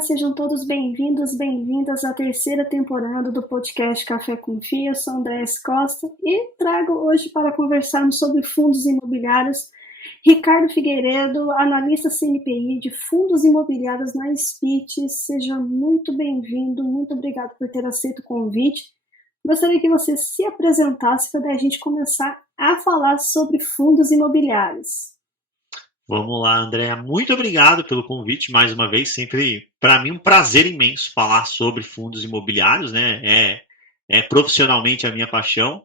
sejam todos bem-vindos, bem-vindas à terceira temporada do podcast Café com Fia. Eu sou Andréa Costa e trago hoje para conversarmos sobre fundos imobiliários Ricardo Figueiredo, analista CNPI de fundos imobiliários na SPIT. Seja muito bem-vindo, muito obrigado por ter aceito o convite. Gostaria que você se apresentasse para a gente começar a falar sobre fundos imobiliários. Vamos lá, Andréa. Muito obrigado pelo convite mais uma vez. Sempre, para mim, um prazer imenso falar sobre fundos imobiliários, né? É profissionalmente a minha paixão.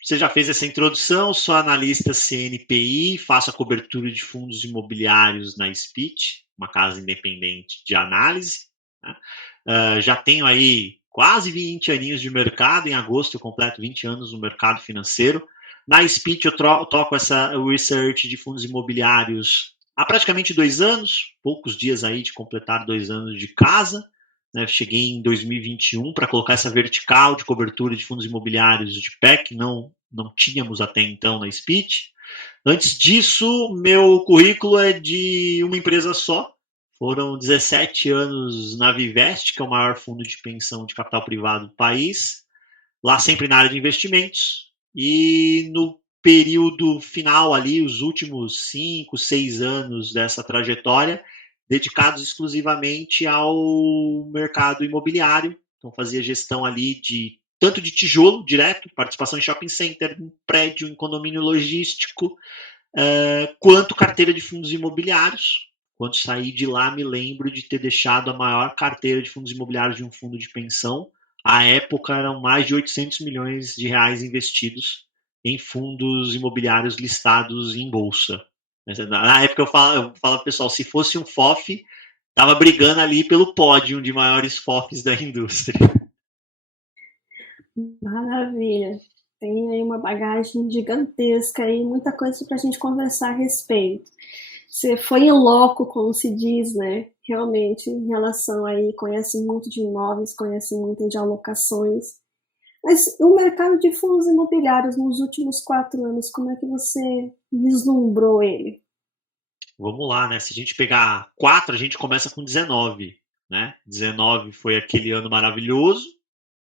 Você já fez essa introdução, sou analista CNPI, faço a cobertura de fundos imobiliários na SPIT, uma casa independente de análise. Né? Já tenho aí quase 20 aninhos de mercado, em agosto eu completo 20 anos no mercado financeiro. Na SPIT eu toco essa research de fundos imobiliários há praticamente 2 anos, poucos dias aí de completar 2 anos de casa. Né? Cheguei em 2021 para colocar essa vertical de cobertura de fundos imobiliários de pé, que não tínhamos até então na SPIT. Antes disso, meu currículo é de uma empresa só. Foram 17 anos na Vivest, que é o maior fundo de pensão de capital privado do país. Lá sempre na área de investimentos. E no período final ali, os últimos 5, 6 anos dessa trajetória, dedicados exclusivamente ao mercado imobiliário. Então fazia gestão ali de tanto de tijolo direto, participação em shopping center, em prédio, em condomínio logístico, quanto carteira de fundos imobiliários. Quando saí de lá, me lembro de ter deixado a maior carteira de fundos imobiliários de um fundo de pensão. À época, eram mais de 800 milhões de reais investidos em fundos imobiliários listados em bolsa. Na época, eu falo pessoal, se fosse um FOF, estava brigando ali pelo pódio de maiores FOFs da indústria. Maravilha. Tem aí uma bagagem gigantesca e muita coisa para a gente conversar a respeito. Você foi em loco, como se diz, né? Realmente, em relação aí, conhece muito de imóveis, conhece muito de alocações. Mas o mercado de fundos imobiliários nos últimos 4 anos, como é que você vislumbrou ele? Vamos lá, né? Se a gente pegar 4, a gente começa com 19, né? 19 foi aquele ano maravilhoso,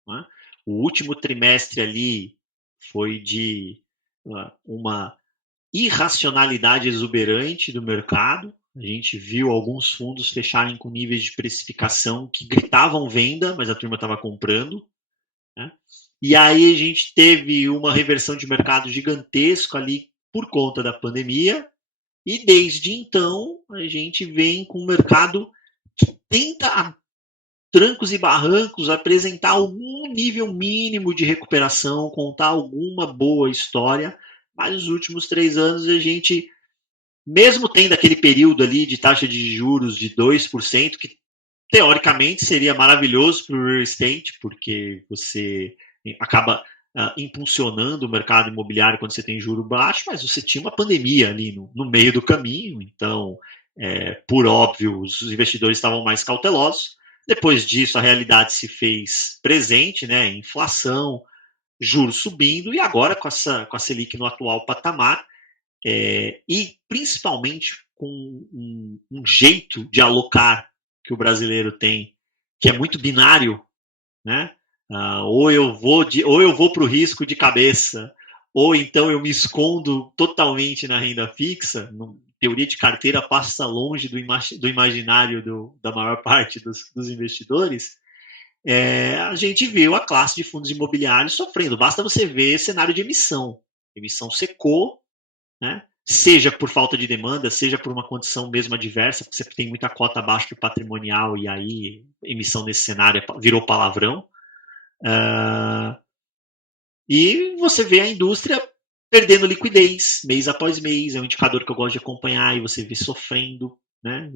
né? O último trimestre ali foi de uma irracionalidade exuberante do mercado. A gente viu alguns fundos fecharem com níveis de precificação que gritavam venda, mas a turma estava comprando. Né? E aí a gente teve uma reversão de mercado gigantesco ali por conta da pandemia. E desde então a gente vem com um mercado que tenta a trancos e barrancos apresentar algum nível mínimo de recuperação, contar alguma boa história, mas nos últimos 3 anos a gente, mesmo tendo aquele período ali de taxa de juros de 2%, que teoricamente seria maravilhoso para o real estate, porque você acaba impulsionando o mercado imobiliário quando você tem juro baixo, mas você tinha uma pandemia ali no meio do caminho, então, por óbvio, os investidores estavam mais cautelosos. Depois disso, a realidade se fez presente, né? Inflação, juros subindo, e agora com a Selic no atual patamar, e principalmente com um jeito de alocar que o brasileiro tem, que é muito binário, né? Ou eu vou para o risco de cabeça, ou então eu me escondo totalmente na renda fixa. Teoria de carteira passa longe do imaginário da maior parte dos investidores. A gente viu a classe de fundos imobiliários sofrendo. Basta você ver cenário de emissão. Emissão secou, né? Seja por falta de demanda, seja por uma condição mesmo adversa, porque você tem muita cota abaixo do patrimonial e aí emissão nesse cenário virou palavrão. E você vê a indústria perdendo liquidez mês após mês, é um indicador que eu gosto de acompanhar e você vê sofrendo. Né?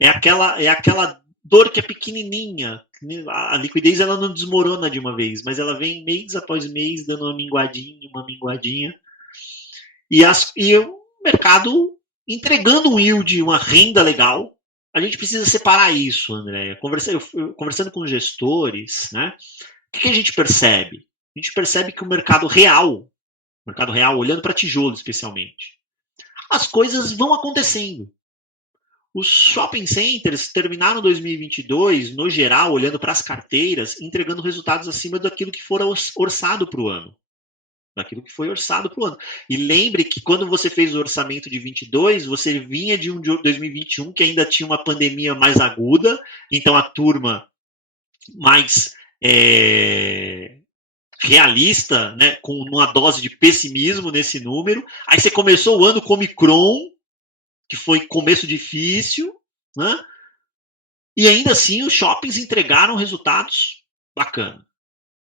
É aquela dor que é pequenininha. A liquidez ela não desmorona de uma vez, mas ela vem mês após mês dando uma minguadinha. E o mercado entregando um yield, uma renda legal. A gente precisa separar isso, André. Conversando com gestores, né? O que a gente percebe? A gente percebe que o mercado real, olhando para tijolo especialmente, as coisas vão acontecendo. Os shopping centers terminaram 2022, no geral, olhando para as carteiras, entregando resultados acima daquilo que fora orçado para o ano. Daquilo que foi orçado para o ano. E lembre que quando você fez o orçamento de 22, você vinha de um de 2021 que ainda tinha uma pandemia mais aguda, então a turma mais realista, né, com uma dose de pessimismo nesse número. Aí você começou o ano com Omicron, que foi começo difícil, né? E ainda assim os shoppings entregaram resultados bacanas.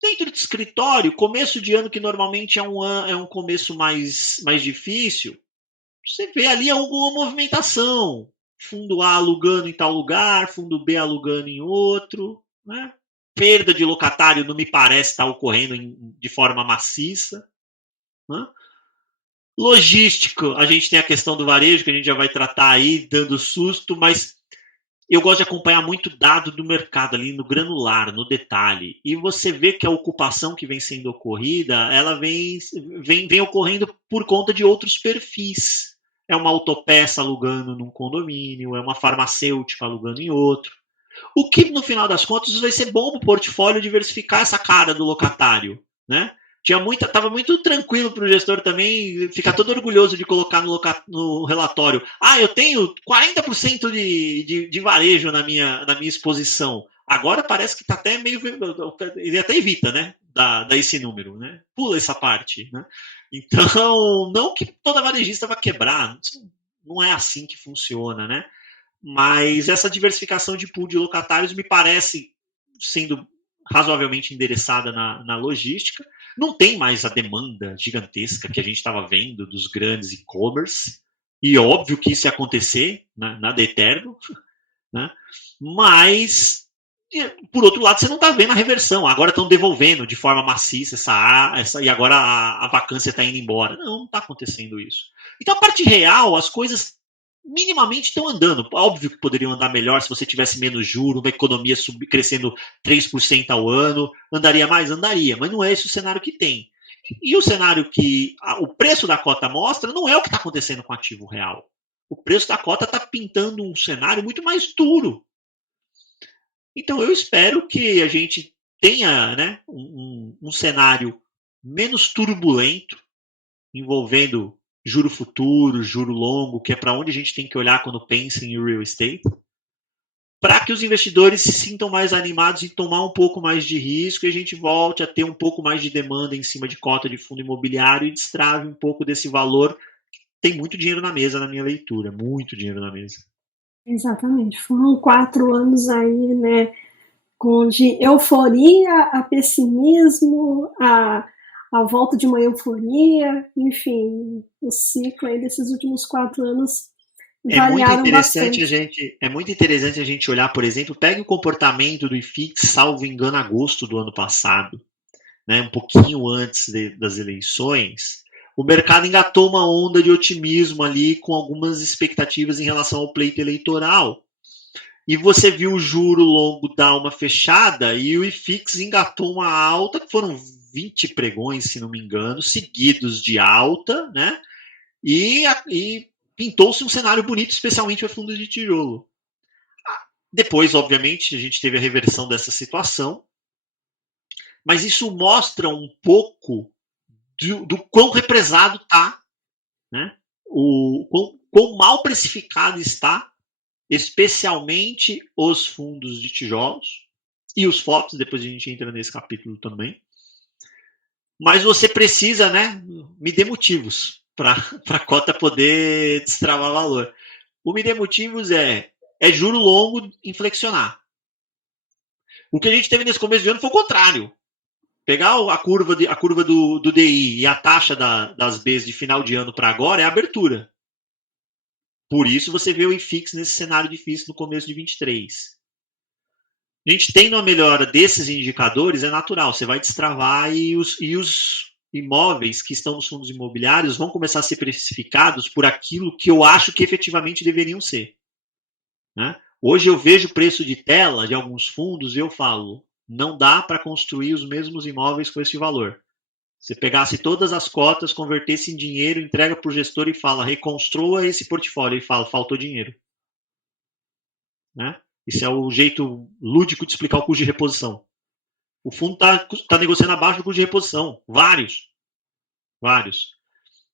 Dentro de escritório, começo de ano que normalmente é um começo mais difícil, você vê ali alguma movimentação. Fundo A alugando em tal lugar, fundo B alugando em outro, né? Perda de locatário não me parece estar ocorrendo de forma maciça, né? Logística, a gente tem a questão do varejo, que a gente já vai tratar aí, dando susto, mas eu gosto de acompanhar muito dado do mercado ali no granular, no detalhe. E você vê que a ocupação que vem sendo ocorrida, ela vem ocorrendo por conta de outros perfis. É uma autopeça alugando num condomínio, é uma farmacêutica alugando em outro. O que, no final das contas, vai ser bom para o portfólio diversificar essa cara do locatário, né? Estava muito tranquilo para o gestor também ficar todo orgulhoso de colocar no relatório. Eu tenho 40% de varejo na minha exposição. Agora parece que está até meio. Ele até evita, né? Dar esse número, né? Pula essa parte, né? Então, não que toda varejista vai quebrar. Não é assim que funciona, né? Mas essa diversificação de pool de locatários me parece sendo razoavelmente endereçada na logística. Não tem mais a demanda gigantesca que a gente estava vendo dos grandes e-commerce. E óbvio que isso ia acontecer, né? Nada eterno. Né? Mas, por outro lado, você não está vendo a reversão. Agora estão devolvendo de forma maciça e agora a vacância está indo embora. Não está acontecendo isso. Então, a parte real, as coisas minimamente estão andando. Óbvio que poderiam andar melhor se você tivesse menos juros, uma economia crescendo 3% ao ano. Andaria mais? Andaria, mas não é esse o cenário que tem. E o cenário que o preço da cota mostra não é o que está acontecendo com o ativo real. O preço da cota está pintando um cenário muito mais duro. Então eu espero que a gente tenha, né, um cenário menos turbulento, envolvendo juro futuro, juro longo, que é para onde a gente tem que olhar quando pensa em real estate, para que os investidores se sintam mais animados em tomar um pouco mais de risco e a gente volte a ter um pouco mais de demanda em cima de cota de fundo imobiliário e destrave um pouco desse valor. Tem muito dinheiro na mesa, na minha leitura, muito dinheiro na mesa. Exatamente, foram 4 anos aí, né, de euforia a pessimismo, a volta de uma euforia, enfim, o ciclo aí desses últimos 4 anos variaram bastante. É muito interessante a gente olhar, por exemplo, pegue o comportamento do IFIX, salvo engano, agosto do ano passado, né, um pouquinho antes das eleições. O mercado engatou uma onda de otimismo ali com algumas expectativas em relação ao pleito eleitoral. E você viu o juro longo dar uma fechada e o IFIX engatou uma alta, que foram 20 pregões, se não me engano, seguidos de alta, né? E pintou-se um cenário bonito, especialmente para fundos de tijolo. Depois, obviamente, a gente teve a reversão dessa situação, mas isso mostra um pouco do quão represado está, né? O quão mal precificado está, especialmente os fundos de tijolos e os FOPs, depois a gente entra nesse capítulo também. Mas você precisa, né? Me dê motivos para a cota poder destravar valor. O me dê motivos é juro longo inflexionar. O que a gente teve nesse começo de ano foi o contrário. Pegar a curva do DI e a taxa das Bs de final de ano para agora é a abertura. Por isso você vê o IFIX nesse cenário difícil no começo de 23. A gente tendo uma melhora desses indicadores, é natural, você vai destravar e os imóveis que estão nos fundos imobiliários vão começar a ser precificados por aquilo que eu acho que efetivamente deveriam ser. Né? Hoje eu vejo o preço de tela de alguns fundos e eu falo, não dá para construir os mesmos imóveis com esse valor. Você pegasse todas as cotas, convertesse em dinheiro, entrega para o gestor e fala, reconstrua esse portfólio. E fala, faltou dinheiro. né? Esse é o jeito lúdico de explicar o custo de reposição. O fundo está negociando abaixo do custo de reposição. Vários.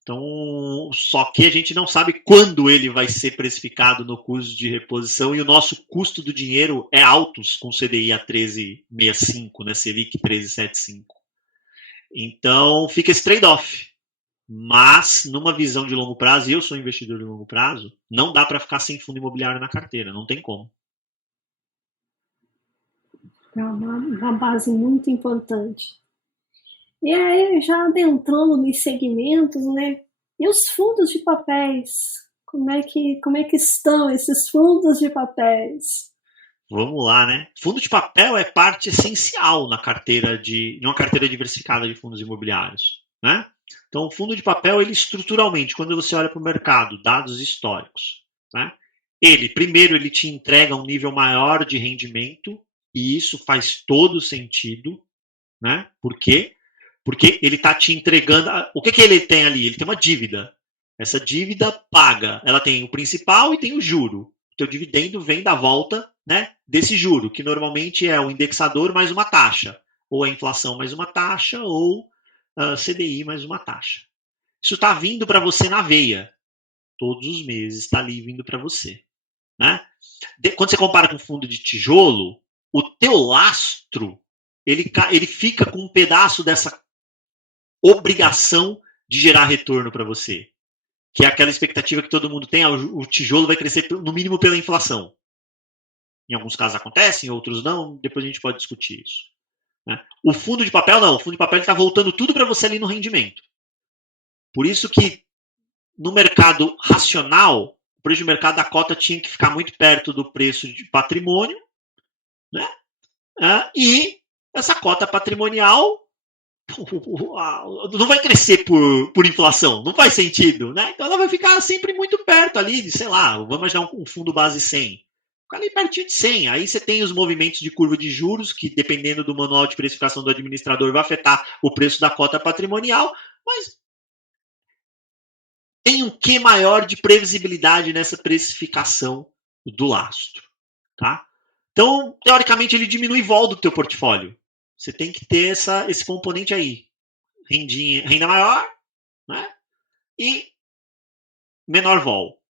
Então, só que a gente não sabe quando ele vai ser precificado no custo de reposição e o nosso custo do dinheiro é alto com CDI a 13,65, né? Selic 13,75. Então, fica esse trade-off. Mas, numa visão de longo prazo, e eu sou investidor de longo prazo, não dá para ficar sem fundo imobiliário na carteira, não tem como. É uma base muito importante. E aí, já adentrando nos segmentos, né? E os fundos de papéis? Como é que estão esses fundos de papéis? Vamos lá, né? Fundo de papel é parte essencial na carteira de uma carteira diversificada de fundos imobiliários, né? Então, o fundo de papel, ele estruturalmente, quando você olha para o mercado, dados históricos, né? Primeiro, ele te entrega um nível maior de rendimento, e isso faz todo sentido, né? Por quê? Porque ele está te entregando. O que ele tem ali? Ele tem uma dívida. Essa dívida paga. Ela tem o principal e tem o juro. O teu dividendo vem da volta, né, desse juro, que normalmente é o indexador mais uma taxa. Ou a inflação mais uma taxa, ou CDI mais uma taxa. Isso está vindo para você na veia. Todos os meses está ali vindo para você. Né? Quando você compara com fundo de tijolo, o teu lastro ele fica com um pedaço dessa obrigação de gerar retorno para você, que é aquela expectativa que todo mundo tem, o tijolo vai crescer no mínimo pela inflação. Em alguns casos acontece, em outros não, depois a gente pode discutir isso. Né? O fundo de papel não, o fundo de papel está voltando tudo para você ali no rendimento. Por isso que no mercado racional, o preço de mercado da cota tinha que ficar muito perto do preço de patrimônio, né? E essa cota patrimonial não vai crescer por inflação, não faz sentido, né? Então ela vai ficar sempre muito perto ali de, sei lá, vamos imaginar um fundo base 100, fica ali pertinho de 100. Aí você tem os movimentos de curva de juros, que dependendo do manual de precificação do administrador vai afetar o preço da cota patrimonial, mas tem um quê maior de previsibilidade nessa precificação do lastro, tá? Então, teoricamente, ele diminui vol do teu portfólio. Você tem que ter esse componente aí. Renda maior, né? E menor vol.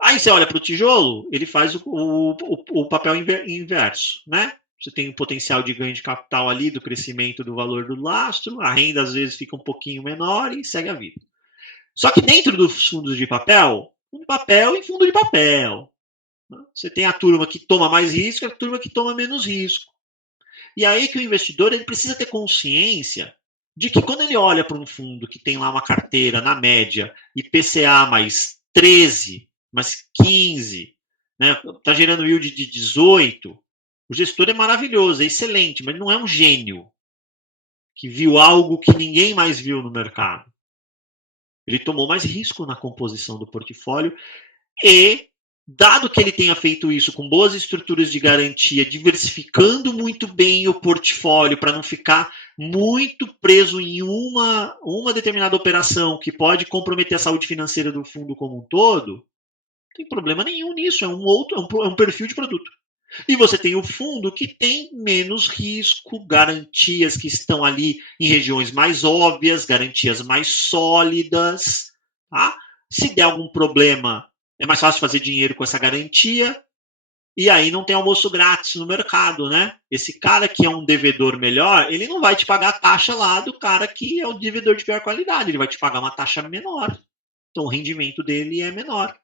Aí você olha para o tijolo, ele faz o papel inverso, né? Você tem um potencial de ganho de capital ali do crescimento do valor do lastro, a renda às vezes fica um pouquinho menor e segue a vida. Só que dentro dos fundos de papel, fundo de papel e fundo de papel. Você tem a turma que toma mais risco e a turma que toma menos risco. E aí que o investidor ele precisa ter consciência de que quando ele olha para um fundo que tem lá uma carteira, na média, IPCA mais 13, mais 15, né, tá gerando yield de 18, o gestor é maravilhoso, é excelente, mas não é um gênio que viu algo que ninguém mais viu no mercado. Ele tomou mais risco na composição do portfólio e, dado que ele tenha feito isso com boas estruturas de garantia, diversificando muito bem o portfólio para não ficar muito preso em uma determinada operação que pode comprometer a saúde financeira do fundo como um todo, não tem problema nenhum nisso, é um perfil de produto. E você tem o fundo que tem menos risco, garantias que estão ali em regiões mais óbvias, garantias mais sólidas. Tá? Se der algum problema, é mais fácil fazer dinheiro com essa garantia. E aí não tem almoço grátis no mercado, né? Esse cara que é um devedor melhor, ele não vai te pagar a taxa lá do cara que é o devedor de pior qualidade. Ele vai te pagar uma taxa menor. Então o rendimento dele é menor.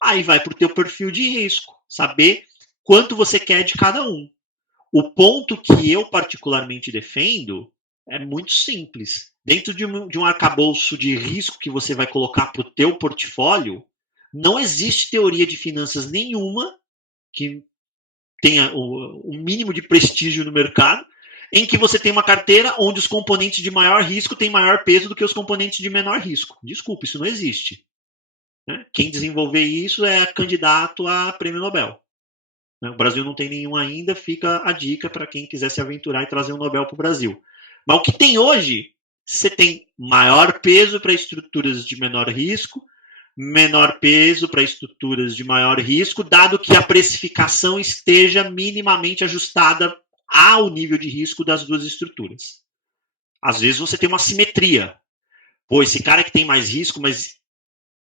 Aí vai para o teu perfil de risco. Saber quanto você quer de cada um. O ponto que eu particularmente defendo é muito simples. Dentro de um arcabouço de risco que você vai colocar para o teu portfólio, não existe teoria de finanças nenhuma que tenha o mínimo de prestígio no mercado, em que você tem uma carteira onde os componentes de maior risco têm maior peso do que os componentes de menor risco. Desculpa, isso não existe. Quem desenvolver isso é candidato a prêmio Nobel. O Brasil não tem nenhum ainda, fica a dica para quem quiser se aventurar e trazer um Nobel para o Brasil. Mas o que tem hoje, você tem maior peso para estruturas de menor risco, menor peso para estruturas de maior risco, dado que a precificação esteja minimamente ajustada ao nível de risco das duas estruturas. Às vezes você tem uma simetria. Pô, esse cara que tem mais risco, mas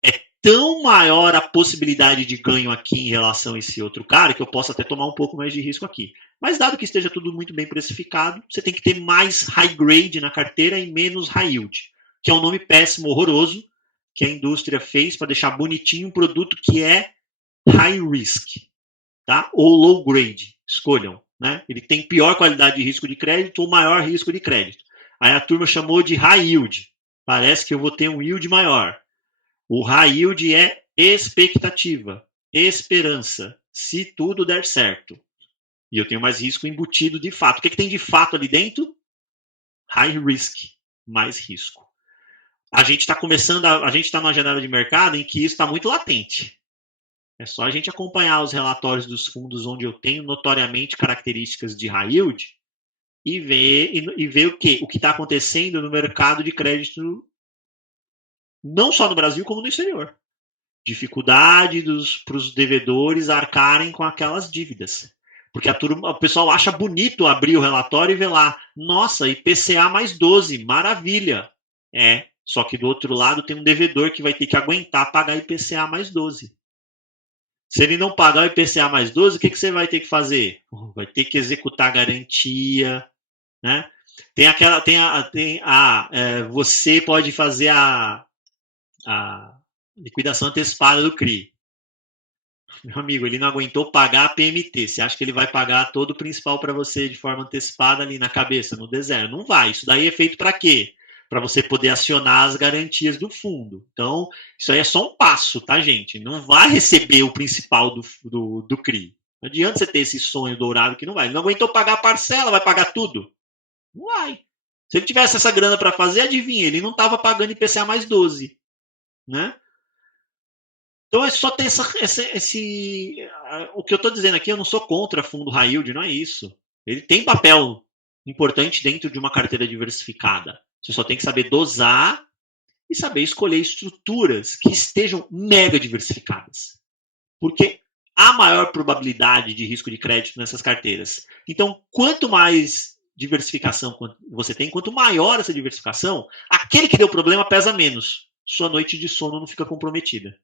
é tão maior a possibilidade de ganho aqui em relação a esse outro cara que eu posso até tomar um pouco mais de risco aqui. Mas dado que esteja tudo muito bem precificado, você tem que ter mais high grade na carteira e menos high yield, que é um nome péssimo, horroroso, que a indústria fez para deixar bonitinho um produto que é high risk, tá? Ou low grade, escolham, né? Ele tem pior qualidade de risco de crédito ou maior risco de crédito. Aí a turma chamou de high yield. Parece que eu vou ter um yield maior. O high yield é expectativa, esperança, se tudo der certo. E eu tenho mais risco embutido de fato. O que tem de fato ali dentro? High risk, mais risco. A gente está começando, a gente está numa janela de mercado em que isso está muito latente. É só a gente acompanhar os relatórios dos fundos onde eu tenho notoriamente características de high yield e ver o que está acontecendo no mercado de crédito, não só no Brasil, como no exterior. Dificuldade para os devedores arcarem com aquelas dívidas. Porque o pessoal acha bonito abrir o relatório e ver lá, nossa, IPCA mais 12, maravilha. Só que do outro lado tem um devedor que vai ter que aguentar pagar IPCA mais 12. Se ele não pagar o IPCA mais 12, o que você vai ter que fazer? Vai ter que executar a garantia, né? Você pode fazer a liquidação antecipada do CRI. Meu amigo, ele não aguentou pagar a PMT. Você acha que ele vai pagar todo o principal para você de forma antecipada ali na cabeça, no deserto? Não vai. Isso daí é feito para quê? Para você poder acionar as garantias do fundo. Então, isso aí é só um passo, tá, gente? Não vai receber o principal do CRI. Não adianta você ter esse sonho dourado que não vai. Ele não aguentou pagar a parcela, vai pagar tudo? Não vai. Se ele tivesse essa grana para fazer, adivinha, ele não estava pagando IPCA mais 12, né? Então é só ter o que eu estou dizendo aqui, eu não sou contra fundo high yield, não é isso. Ele tem papel importante dentro de uma carteira diversificada. Você só tem que saber dosar e saber escolher estruturas que estejam mega diversificadas. Porque há maior probabilidade de risco de crédito nessas carteiras. Então, quanto mais diversificação você tem, quanto maior essa diversificação, aquele que deu problema pesa menos. Sua noite de sono não fica comprometida.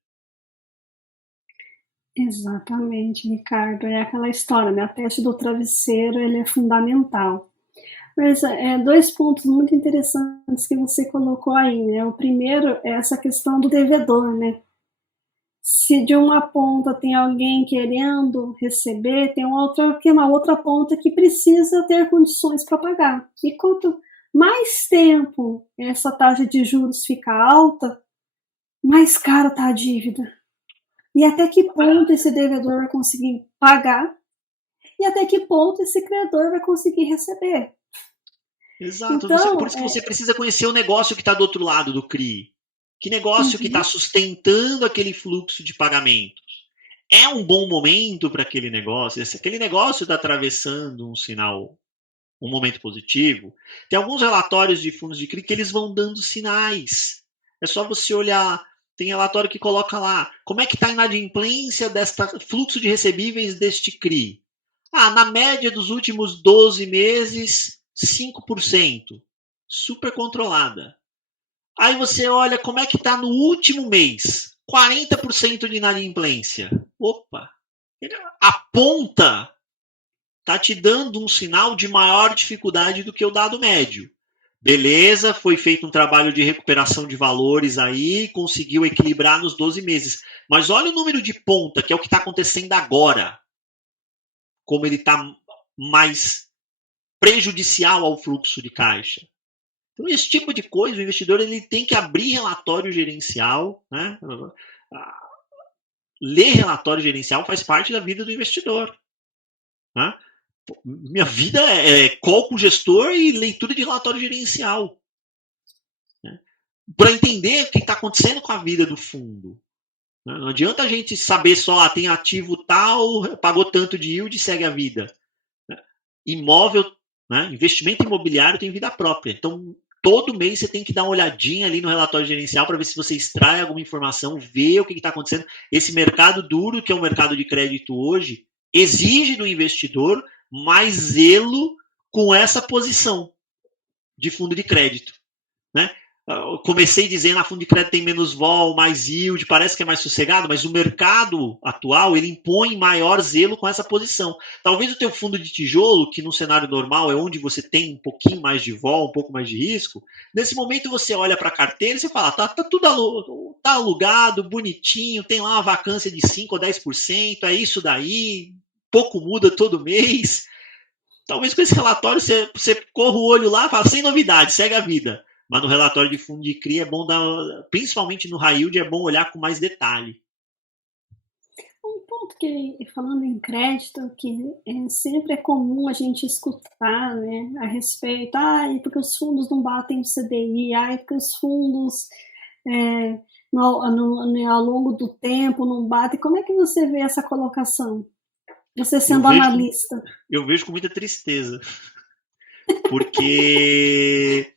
Exatamente, Ricardo. É aquela história, né? A teste do travesseiro, ele é fundamental. Mas dois pontos muito interessantes que você colocou aí, né? O primeiro é essa questão do devedor, né? Se de uma ponta tem alguém querendo receber, tem uma outra ponta que precisa ter condições para pagar. E quanto mais tempo essa taxa de juros fica alta, mais cara está a dívida. E até que ponto esse devedor vai conseguir pagar e até que ponto esse credor vai conseguir receber. Exato. Então, por isso que você precisa conhecer o negócio que está do outro lado do CRI. Que negócio que está sustentando aquele fluxo de pagamentos? É um bom momento para aquele negócio? Se aquele negócio está atravessando um momento positivo, tem alguns relatórios de fundos de CRI que eles vão dando sinais. É só você olhar. Tem relatório que coloca lá, como é que está a inadimplência desta fluxo de recebíveis deste CRI? Na média dos últimos 12 meses, 5%. Super controlada. Aí você olha como é que está no último mês, 40% de inadimplência. Opa! A ponta está te dando um sinal de maior dificuldade do que o dado médio. Beleza, foi feito um trabalho de recuperação de valores aí, conseguiu equilibrar nos 12 meses. Mas olha o número de ponta, que é o que está acontecendo agora. Como ele está mais prejudicial ao fluxo de caixa. Então, esse tipo de coisa, o investidor ele tem que abrir relatório gerencial, né? Ler relatório gerencial faz parte da vida do investidor. Né? Minha vida é call com gestor e leitura de relatório gerencial. Né? Para entender o que está acontecendo com a vida do fundo. Né? Não adianta a gente saber só, tem ativo tal, pagou tanto de yield e segue a vida. Né? Imóvel, né? Investimento imobiliário tem vida própria. Então, todo mês você tem que dar uma olhadinha ali no relatório gerencial para ver se você extrai alguma informação, ver o que está acontecendo. Esse mercado duro, que é o mercado de crédito hoje, exige do investidor mais zelo com essa posição de fundo de crédito, né? Eu comecei dizendo que fundo de crédito tem menos vol, mais yield, parece que é mais sossegado, mas o mercado atual ele impõe maior zelo com essa posição. Talvez o teu fundo de tijolo, que no cenário normal é onde você tem um pouquinho mais de vol, um pouco mais de risco, nesse momento você olha para a carteira e você fala, tá tudo tá alugado, bonitinho, tem lá uma vacância de 5 ou 10%, é isso daí, pouco muda todo mês. Talvez com esse relatório você corra o olho lá e fala, sem novidade, segue a vida. Mas no relatório de fundo de CRI é bom dar, principalmente no high yield, é bom olhar com mais detalhe. Um ponto que, falando em crédito, que sempre é comum a gente escutar, né, a respeito, porque os fundos não batem o CDI, porque os fundos ao longo do tempo não batem. Como é que você vê essa colocação? Você sendo analista. Eu vejo com muita tristeza. Porque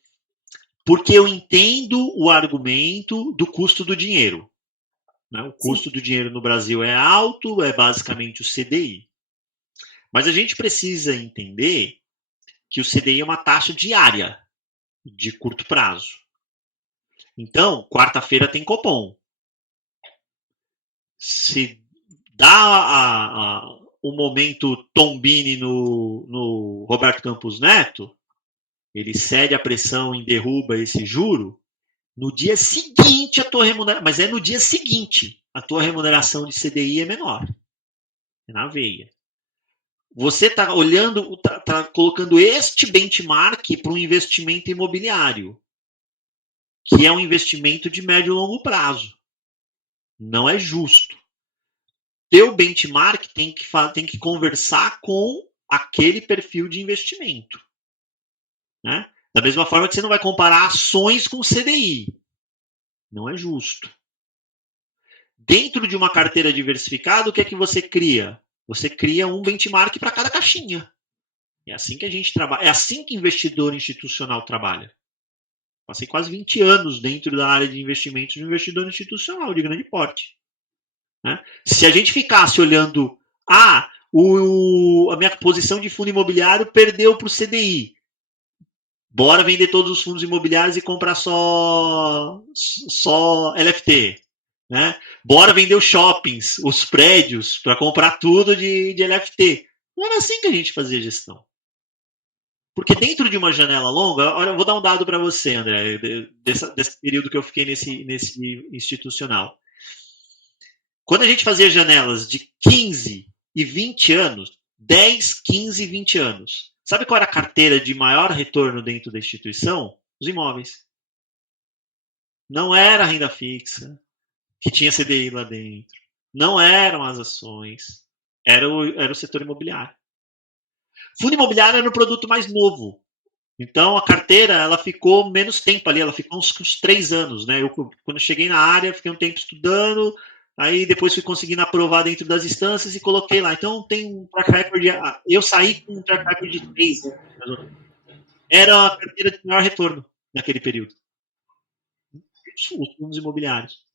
eu entendo o argumento do custo do dinheiro. Né? O custo do dinheiro no Brasil é alto, é basicamente o CDI. Mas a gente precisa entender que o CDI é uma taxa diária, de curto prazo. Então, quarta-feira tem Copom. Se dá o momento Tombini no Roberto Campos Neto, ele cede a pressão e derruba esse juro, no dia seguinte a tua remuneração, mas é no dia seguinte, a tua remuneração de CDI é menor. É na veia. Você está olhando, está colocando este benchmark para um investimento imobiliário, que é um investimento de médio e longo prazo. Não é justo. Teu benchmark tem que conversar com aquele perfil de investimento. Né? Da mesma forma que você não vai comparar ações com CDI. Não é justo. Dentro de uma carteira diversificada, o que é que você cria? Você cria um benchmark para cada caixinha. É assim que a gente trabalha. É assim que investidor institucional trabalha. Passei quase 20 anos dentro da área de investimentos de um investidor institucional de grande porte. Né? Se a gente ficasse olhando, a minha posição de fundo imobiliário perdeu para o CDI. Bora vender todos os fundos imobiliários e comprar só LFT. Né? Bora vender os shoppings, os prédios, para comprar tudo de LFT. Não era assim que a gente fazia gestão. Porque dentro de uma janela longa, olha, eu vou dar um dado para você, André, desse período que eu fiquei nesse institucional. Quando a gente fazia janelas de 15 e 20 anos, 10, 15 e 20 anos, sabe qual era a carteira de maior retorno dentro da instituição? Os imóveis. Não era a renda fixa, que tinha CDI lá dentro. Não eram as ações. Era o setor imobiliário. Fundo imobiliário era o produto mais novo. Então, a carteira ela ficou menos tempo ali. Ela ficou uns 3 anos. Né? Quando eu cheguei na área, fiquei um tempo estudando. Aí depois fui conseguindo aprovar dentro das instâncias e coloquei lá. Então, tem um track record eu saí com um track record de 3 anos. Era a carteira de maior retorno naquele período. Os fundos imobiliários.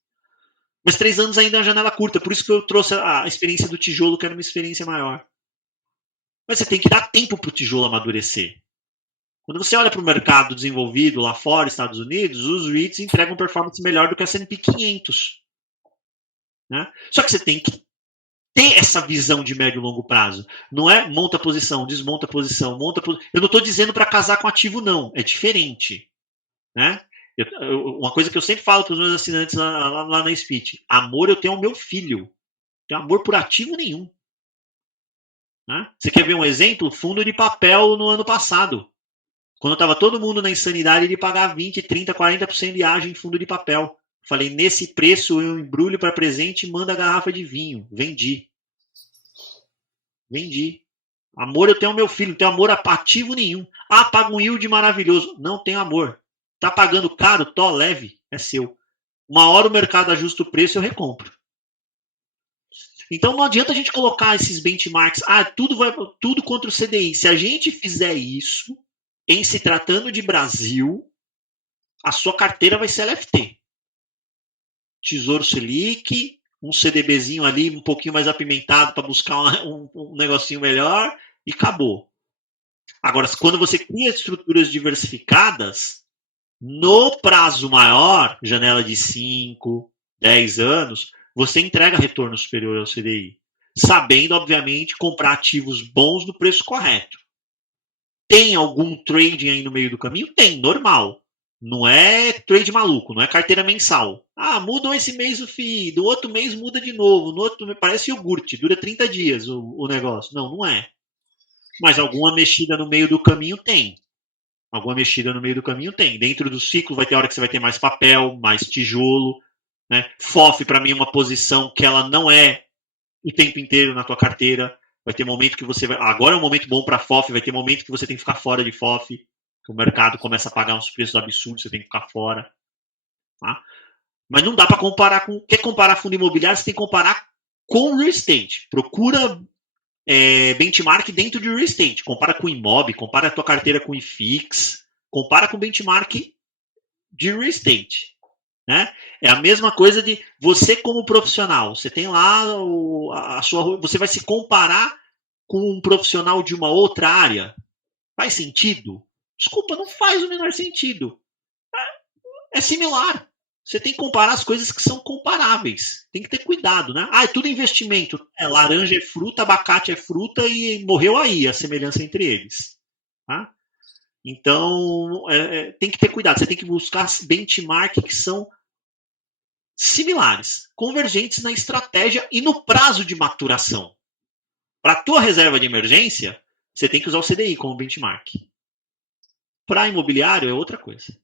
Mas 3 anos ainda é uma janela curta, por isso que eu trouxe a experiência do tijolo, que era uma experiência maior. Mas você tem que dar tempo para o tijolo amadurecer. Quando você olha para o mercado desenvolvido lá fora, Estados Unidos, os REITs entregam performance melhor do que a S&P 500. Né? Só que você tem que ter essa visão de médio e longo prazo. Não é monta posição, desmonta posição, monta posição. Eu não estou dizendo para casar com ativo, não. É diferente. Né? Uma coisa que eu sempre falo para os meus assinantes lá na Speech: amor eu tenho ao meu filho. Não tenho amor por ativo nenhum. Né? Você quer ver um exemplo? Fundo de papel no ano passado. Quando estava todo mundo na insanidade de pagar 20%, 30%, 40% de ágio em fundo de papel. Falei, nesse preço eu embrulho para presente e mando a garrafa de vinho. Vendi. Amor eu tenho ao meu filho, não tenho amor a ativo nenhum. Paga um yield maravilhoso. Não tenho amor. Tá pagando caro? Leve, é seu. Uma hora o mercado ajusta o preço, eu recompro. Então não adianta a gente colocar esses benchmarks, tudo contra o CDI. Se a gente fizer isso, em se tratando de Brasil, a sua carteira vai ser LFT. Tesouro Selic, um CDBzinho ali um pouquinho mais apimentado para buscar um negocinho melhor e acabou. Agora, quando você cria estruturas diversificadas, no prazo maior, janela de 5, 10 anos, você entrega retorno superior ao CDI, sabendo, obviamente, comprar ativos bons no preço correto. Tem algum trading aí no meio do caminho? Tem, normal. Não é trade maluco, não é carteira mensal. Ah, mudam esse mês o FII, do outro mês muda de novo, no outro parece iogurte, dura 30 dias o negócio. Não, não é. Mas alguma mexida no meio do caminho tem. Alguma mexida no meio do caminho tem. Dentro do ciclo vai ter hora que você vai ter mais papel, mais tijolo. Né? FOF, para mim, é uma posição que ela não é o tempo inteiro na tua carteira. Vai ter momento que você vai. Agora é um momento bom para FOF, vai ter momento que você tem que ficar fora de FOF, que o mercado começa a pagar uns preços absurdos, você tem que ficar fora. Tá? Mas não dá para comparar com. Quer comparar fundo imobiliário, você tem que comparar com real estate. Procura benchmark dentro de real estate. Compara com Imob, compara a tua carteira com IFIX, compara com benchmark de real estate. Né? É a mesma coisa de você como profissional. Você tem lá você vai se comparar com um profissional de uma outra área. Faz sentido? Desculpa, não faz o menor sentido. É similar. Você tem que comparar as coisas que são comparáveis. Tem que ter cuidado, né? Ah, é tudo investimento. Laranja é fruta, abacate é fruta e morreu aí a semelhança entre eles. Tá? Então, tem que ter cuidado. Você tem que buscar benchmark que são similares, convergentes na estratégia e no prazo de maturação. Para a tua reserva de emergência, você tem que usar o CDI como benchmark. Para imobiliário é outra coisa.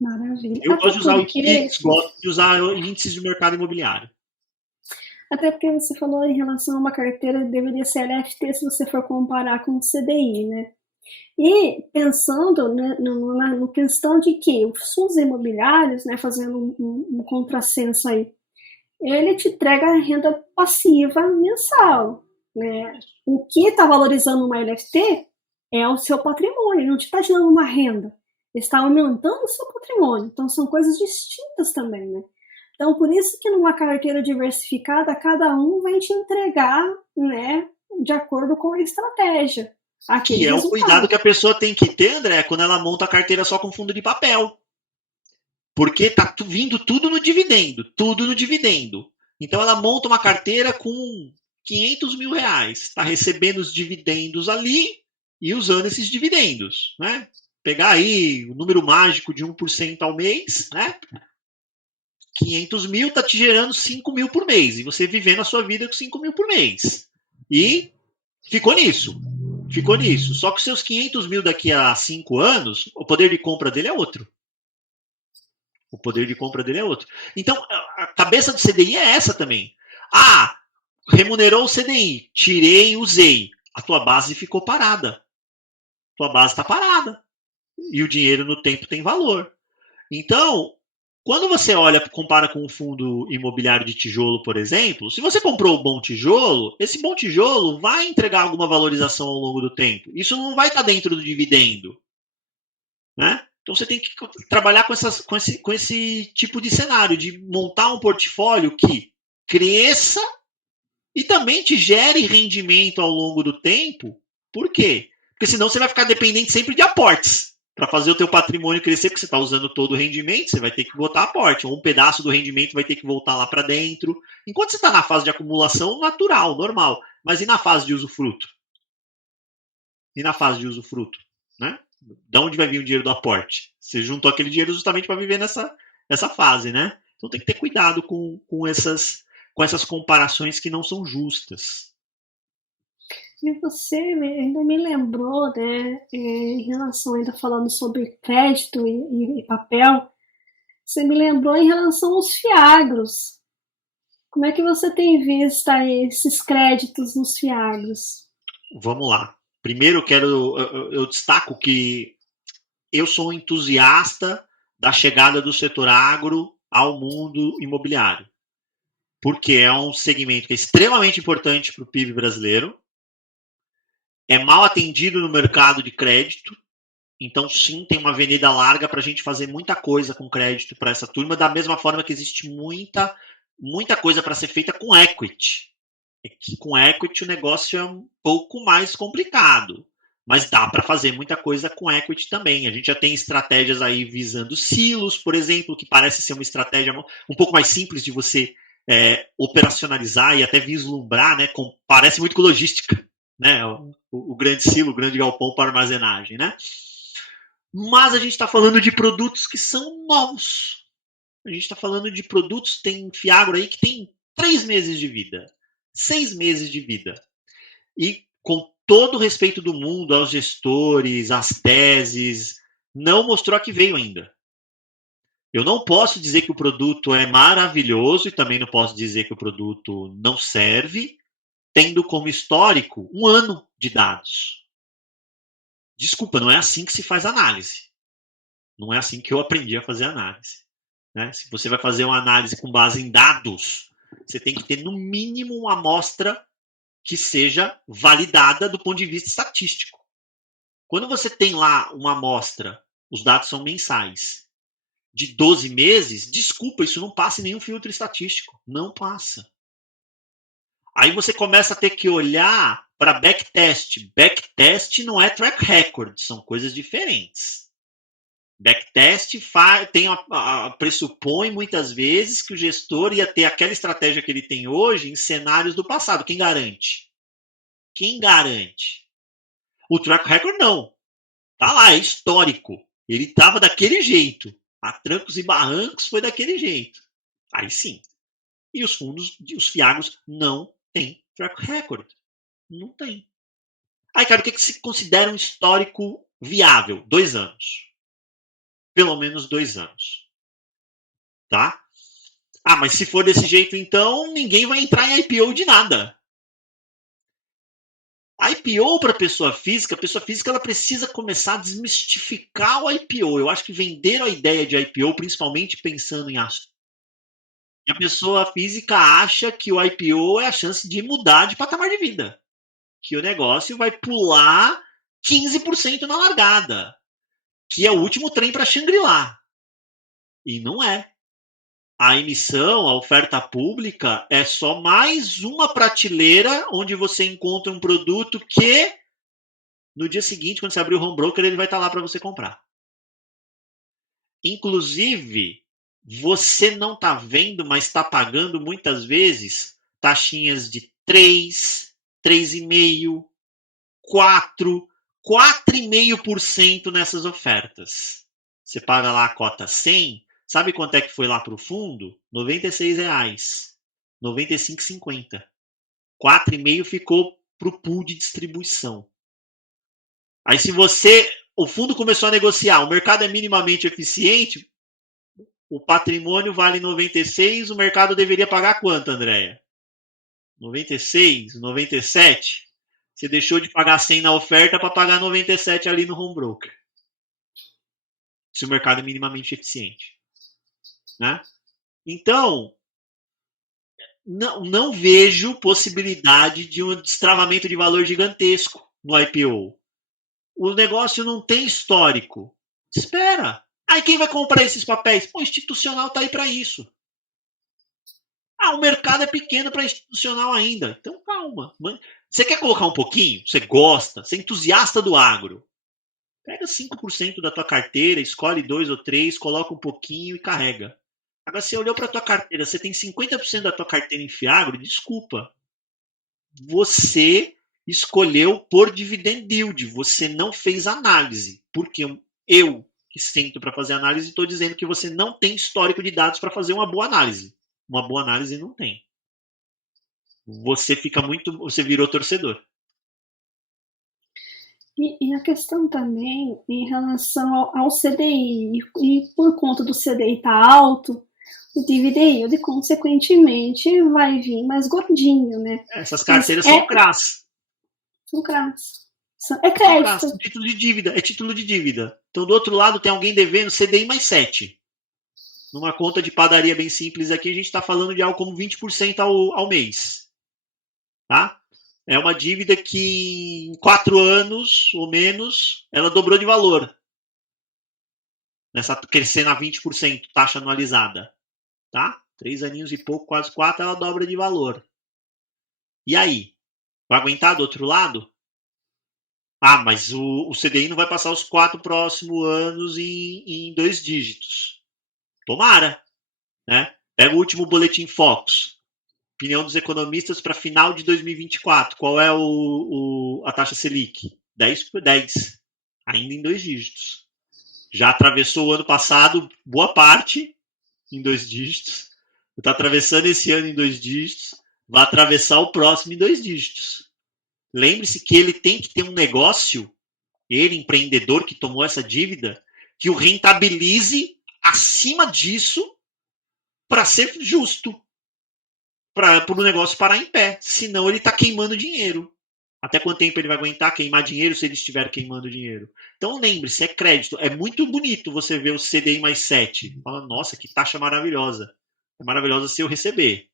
Maravilha. Eu gosto de usar o IPIX, gosto de usar índices de mercado imobiliário. Até porque você falou em relação a uma carteira deveria ser LFT se você for comparar com o CDI, né? E pensando, né, na questão de que os fundos imobiliários, né, fazendo um contrassenso aí, ele te entrega renda passiva mensal. Né? O que está valorizando uma LFT é o seu patrimônio, não te está te dando uma renda. Está aumentando o seu patrimônio. Então, são coisas distintas também, né? Então, por isso que numa carteira diversificada, cada um vai te entregar, né, de acordo com a estratégia. Que é o cuidado que a pessoa tem que ter, André, quando ela monta a carteira só com fundo de papel. Porque tá vindo tudo no dividendo, tudo no dividendo. Então ela monta uma carteira com 500 mil reais, está recebendo os dividendos ali e usando esses dividendos, né? Pegar aí o número mágico de 1% ao mês, né? 500 mil está te gerando 5 mil por mês, e você vivendo a sua vida com 5 mil por mês. E ficou nisso. Ficou nisso. Só que os seus 500 mil daqui a 5 anos, o poder de compra dele é outro. O poder de compra dele é outro. Então, a cabeça do CDI é essa também. Ah, remunerou o CDI, tirei, usei. A tua base ficou parada. A tua base está parada. E o dinheiro no tempo tem valor. Então, quando você olha, compara com um fundo imobiliário de tijolo, por exemplo, se você comprou um bom tijolo, esse bom tijolo vai entregar alguma valorização ao longo do tempo. Isso não vai estar dentro do dividendo. Né? Então você tem que trabalhar com esse tipo de cenário, de montar um portfólio que cresça e também te gere rendimento ao longo do tempo. Por quê? Porque senão você vai ficar dependente sempre de aportes. Para fazer o teu patrimônio crescer, porque você está usando todo o rendimento, você vai ter que botar aporte. Ou um pedaço do rendimento vai ter que voltar lá para dentro. Enquanto você está na fase de acumulação, natural, normal. Mas e na fase de usufruto? E na fase de usufruto? Né? De onde vai vir o dinheiro do aporte? Você juntou aquele dinheiro justamente para viver nessa fase, né? Então tem que ter cuidado com essas comparações que não são justas. E você ainda me lembrou, né, em relação, ainda falando sobre crédito e papel, você me lembrou em relação aos fiagros. Como é que você tem visto aí esses créditos nos fiagros? Vamos lá. Primeiro eu destaco que eu sou um entusiasta da chegada do setor agro ao mundo imobiliário. Porque é um segmento que é extremamente importante para o PIB brasileiro, é mal atendido no mercado de crédito, Então, sim, tem uma avenida larga para a gente fazer muita coisa com crédito para essa turma, da mesma forma que existe muita coisa para ser feita com equity. É que com equity o negócio é um pouco mais complicado, mas dá para fazer muita coisa com equity também. A gente já tem estratégias aí visando silos, por exemplo, que parece ser uma estratégia um pouco mais simples de você operacionalizar e até vislumbrar, né? Parece muito com logística, né? O grande silo, o grande galpão para armazenagem, né? Mas a gente está falando de produtos que são novos. A gente está falando de produtos, tem Fiagro aí que tem 3 meses de vida, 6 meses de vida. E com todo o respeito do mundo aos gestores, às teses, não mostrou a que veio ainda. Eu não posso dizer que o produto é maravilhoso e também não posso dizer que o produto não serve, tendo como histórico 1 ano de dados. Desculpa, não é assim que se faz análise. Não é assim que eu aprendi a fazer análise. Né? Se você vai fazer uma análise com base em dados, você tem que ter no mínimo uma amostra que seja validada do ponto de vista estatístico. Quando você tem lá uma amostra, os dados são mensais, de 12 meses, desculpa, isso não passa em nenhum filtro estatístico. Não passa. Aí você começa a ter que olhar para backtest. Backtest não é track record, são coisas diferentes. Backtest pressupõe muitas vezes que o gestor ia ter aquela estratégia que ele tem hoje em cenários do passado. Quem garante? Quem garante? O track record não. Tá lá, é histórico. Ele estava daquele jeito. A trancos e barrancos foi daquele jeito. Aí sim. E os fundos, os fiagros, não têm track record. Não tem. Aí, cara, o que se considera um histórico viável? 2 anos. Pelo menos 2 anos. Tá? Ah, mas se for desse jeito, então ninguém vai entrar em IPO de nada. IPO para a pessoa física ela precisa começar a desmistificar o IPO. Eu acho que vender a ideia de IPO, principalmente pensando em ações, a pessoa física acha que o IPO é a chance de mudar de patamar de vida. Que o negócio vai pular 15% na largada. Que é o último trem para Shangri-La. E não é. A emissão, a oferta pública é só mais uma prateleira onde você encontra um produto que no dia seguinte, quando você abrir o home broker, ele vai estar lá para você comprar. Inclusive, você não está vendo, mas está pagando muitas vezes taxinhas de 3, 3,5%, 4%, 4,5% nessas ofertas. Você paga lá a cota 100, sabe quanto é que foi lá para o fundo? R$ 96,00. 95,50. 4,5% ficou para o pool de distribuição. Aí se o fundo começou a negociar, o mercado é minimamente eficiente, o patrimônio vale 96, o mercado deveria pagar quanto, Andréia? 96, 97? Você deixou de pagar 100 na oferta para pagar 97 ali no home broker. Se o mercado é minimamente eficiente. Né? Então, não vejo possibilidade de um destravamento de valor gigantesco no IPO. O negócio não tem histórico. Espera. Aí quem vai comprar esses papéis? O institucional está aí para isso. O mercado é pequeno para institucional ainda. Então calma. Você quer colocar um pouquinho? Você gosta? Você é entusiasta do agro? Pega 5% da tua carteira, escolhe 2 ou 3, coloca um pouquinho e carrega. Agora, você olhou para a tua carteira, você tem 50% da tua carteira em Fiagro, desculpa. Você escolheu por dividend yield, você não fez análise. Porque eu, que sento para fazer análise, estou dizendo que você não tem histórico de dados para fazer uma boa análise. Uma boa análise não tem. Você virou torcedor. E a questão também em relação ao CDI, e por conta do CDI estar alto, o dividend yield, consequentemente, vai vir mais gordinho, né? Essas carteiras são CRAs. São CRAs. É crédito. É título de dívida. Então, do outro lado, tem alguém devendo CDI mais 7. Numa conta de padaria bem simples aqui, a gente está falando de algo como 20% ao mês. Tá? É uma dívida que em 4 anos ou menos, ela dobrou de valor. crescendo a 20%, taxa anualizada. Tá? 3 aninhos e pouco, quase 4, ela dobra de valor. E aí? Vai aguentar do outro lado? Ah, mas o CDI não vai passar os 4 próximos anos em 2 dígitos. Tomara. Né? Pega o último boletim Focus. Opinião dos economistas para final de 2024. Qual é a taxa Selic? 10 por 10. Ainda em 2 dígitos. Já atravessou o ano passado boa parte em 2 dígitos. Está atravessando esse ano em 2 dígitos. Vai atravessar o próximo em 2 dígitos. Lembre-se que ele tem que ter um negócio, ele, empreendedor que tomou essa dívida, que o rentabilize acima disso para ser justo, para o negócio parar em pé. Senão ele está queimando dinheiro. Até quanto tempo ele vai aguentar queimar dinheiro se ele estiver queimando dinheiro? Então lembre-se, é crédito. É muito bonito você ver o CDI mais 7. Fala, nossa, que taxa maravilhosa. É maravilhosa se eu receber.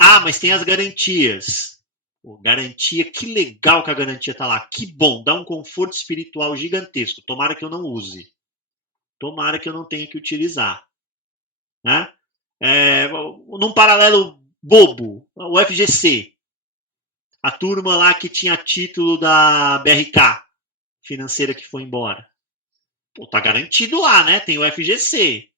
Ah, mas tem as garantias. Pô, garantia, que legal que a garantia está lá. Que bom, dá um conforto espiritual gigantesco. Tomara que eu não use. Tomara que eu não tenha que utilizar. Né? Num paralelo bobo, o FGC. A turma lá que tinha título da BRK, financeira que foi embora. Pô, tá garantido lá, né? Tem o FGC.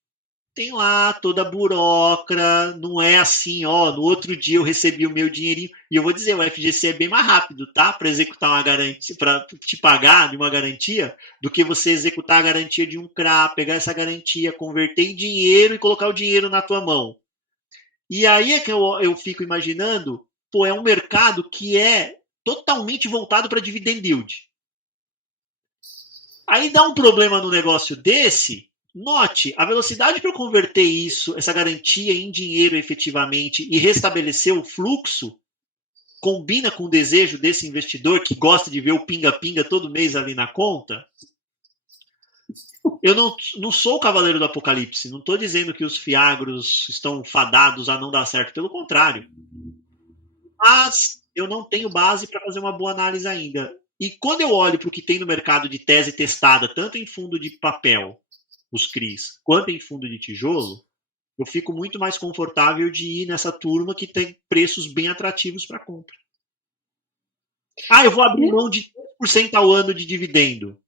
Tem lá toda a burocracia, não é assim, ó, no outro dia eu recebi o meu dinheirinho, e eu vou dizer, o FGC é bem mais rápido, tá? Para executar uma garantia, para te pagar de uma garantia, do que você executar a garantia de um CRA, pegar essa garantia, converter em dinheiro e colocar o dinheiro na tua mão. E aí é que eu fico imaginando, pô, é um mercado que é totalmente voltado para dividend yield. Aí dá um problema no negócio desse. Note, a velocidade para eu converter isso, essa garantia em dinheiro efetivamente e restabelecer o fluxo, combina com o desejo desse investidor que gosta de ver o pinga-pinga todo mês ali na conta? Eu não sou o cavaleiro do apocalipse, não estou dizendo que os fiagros estão fadados a não dar certo, pelo contrário. Mas eu não tenho base para fazer uma boa análise ainda. E quando eu olho para o que tem no mercado de tese testada, tanto em fundo de papel, os CRIs, quanto em fundo de tijolo, eu fico muito mais confortável de ir nessa turma que tem preços bem atrativos para compra. Ah, eu vou abrir mão de 2% ao ano de dividendo.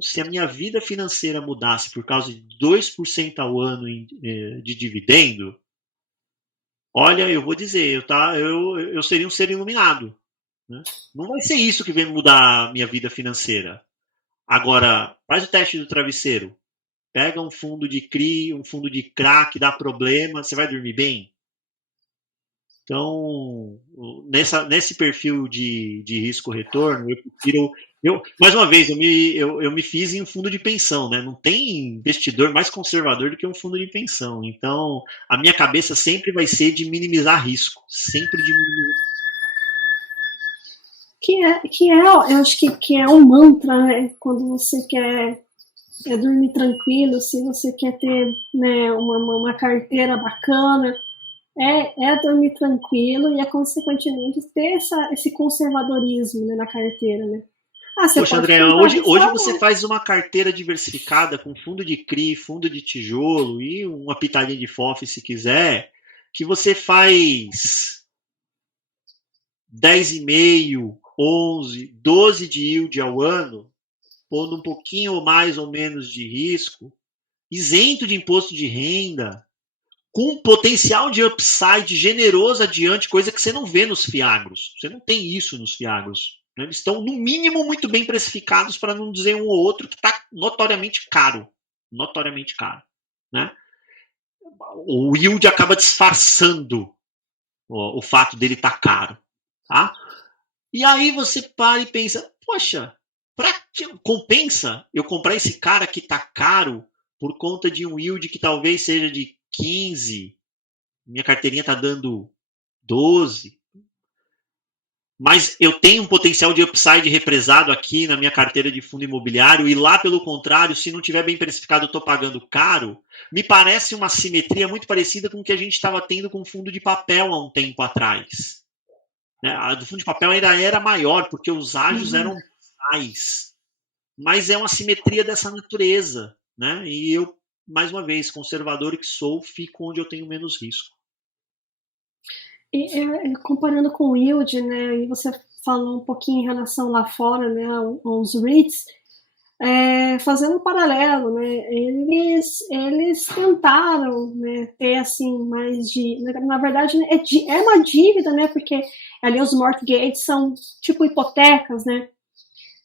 Se a minha vida financeira mudasse por causa de 2% ao ano de dividendo, olha, eu vou dizer, eu seria um ser iluminado. Né? Não vai ser isso que vem mudar a minha vida financeira. Agora, faz o teste do travesseiro. Pega um fundo de CRI, um fundo de CRA que dá problema, você vai dormir bem? Então, nesse perfil de risco-retorno, eu prefiro. Mais uma vez, eu me fiz em um fundo de pensão, né? Não tem investidor mais conservador do que um fundo de pensão. Então, a minha cabeça sempre vai ser de minimizar risco. Sempre de minimizar. Eu acho que é um mantra, né? Quando você quer dormir tranquilo, se você quer ter, né, uma carteira bacana, dormir tranquilo e consequentemente ter esse conservadorismo, né, na carteira, né? Poxa, André, hoje você faz uma carteira diversificada com fundo de CRI, fundo de tijolo e uma pitadinha de FOF se quiser, que você faz 10,5, 11, 12 de yield ao ano, pondo um pouquinho mais ou menos de risco, isento de imposto de renda, com potencial de upside generoso adiante, coisa que você não vê nos fiagros. Você não tem isso nos fiagros. Né? Eles estão, no mínimo, muito bem precificados, para não dizer um ou outro que está notoriamente caro. Notoriamente caro. Né? O yield acaba disfarçando o fato dele estar caro. Tá? E aí você para e pensa, poxa, compensa eu comprar esse cara que está caro por conta de um yield que talvez seja de 15, minha carteirinha está dando 12, mas eu tenho um potencial de upside represado aqui na minha carteira de fundo imobiliário e lá, pelo contrário, se não tiver bem precificado, eu estou pagando caro. Me parece uma simetria muito parecida com o que a gente estava tendo com o fundo de papel há um tempo atrás. A do fundo de papel ainda era maior, porque os ágios eram mais. Mas é uma simetria dessa natureza. né? E eu, mais uma vez, conservador que sou, fico onde eu tenho menos risco. E comparando com o yield, né, e você falou um pouquinho em relação lá fora, né, aos REITs, fazendo um paralelo, né, eles tentaram, né, ter assim mais de, na verdade, né, é uma dívida, né, porque ali os mortgages são tipo hipotecas, né,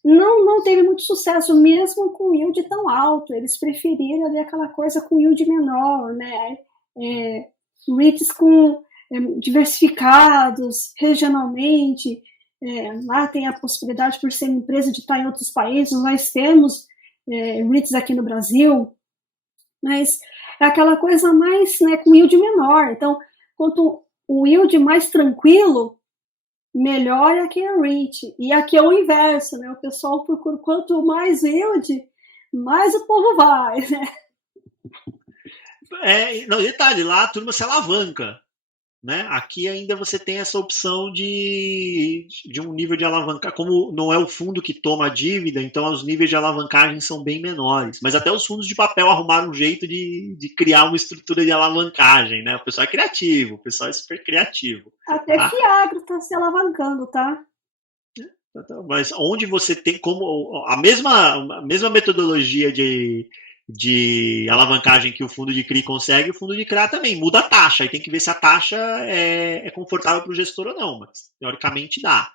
não teve muito sucesso mesmo com yield tão alto, eles preferiram ali aquela coisa com yield menor, né, REITs com diversificados regionalmente, lá tem a possibilidade, por ser uma empresa, de estar em outros países. Nós temos REITs aqui no Brasil, mas é aquela coisa mais, né, com yield menor. Então, quanto o yield mais tranquilo, melhor é aqui a REIT. E aqui é o inverso, né? O pessoal procura, quanto mais yield, mais o povo vai, né? Não, detalhe, lá a turma se alavanca. Né? Aqui ainda você tem essa opção de um nível de alavancagem, como não é o fundo que toma a dívida, então os níveis de alavancagem são bem menores. Mas até os fundos de papel arrumaram um jeito de criar uma estrutura de alavancagem, né? O pessoal é criativo, o pessoal é super criativo. Até tá? Fiagro está se alavancando, tá? Mas onde você tem como a mesma metodologia de alavancagem que o fundo de CRI consegue, o fundo de CRA também muda a taxa, e tem que ver se a taxa é confortável para o gestor ou não, mas teoricamente dá.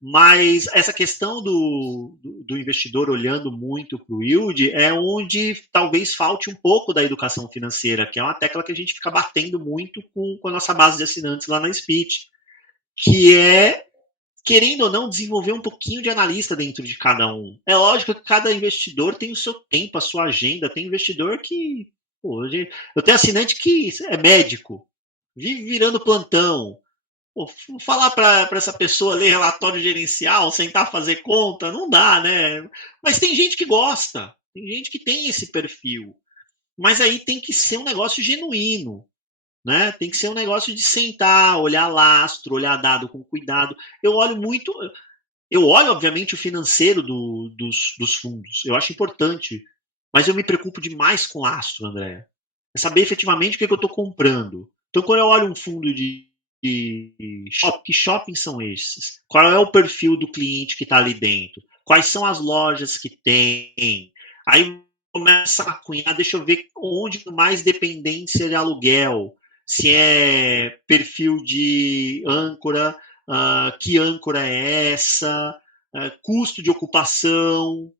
Mas essa questão do investidor olhando muito para o yield é onde talvez falte um pouco da educação financeira, que é uma tecla que a gente fica batendo muito com a nossa base de assinantes lá na Speech, que é, querendo ou não, desenvolver um pouquinho de analista dentro de cada um. É lógico que cada investidor tem o seu tempo, a sua agenda. Tem investidor que... Pô, eu tenho assinante que é médico, vive virando plantão. Pô, falar para essa pessoa ler relatório gerencial, sentar fazer conta, não dá, né? Mas tem gente que gosta, tem gente que tem esse perfil. Mas aí tem que ser um negócio genuíno. Né? Tem que ser um negócio de sentar, olhar lastro, olhar dado com cuidado. Eu olho, obviamente, o financeiro dos fundos. Eu acho importante. Mas eu me preocupo demais com lastro, André. É saber efetivamente o que eu estou comprando. Então, quando eu olho um fundo de shopping, que shoppings são esses? Qual é o perfil do cliente que está ali dentro? Quais são as lojas que tem? Aí começa a cunhar, deixa eu ver onde mais dependência de aluguel. Se é perfil de âncora, que âncora é essa, custo de ocupação,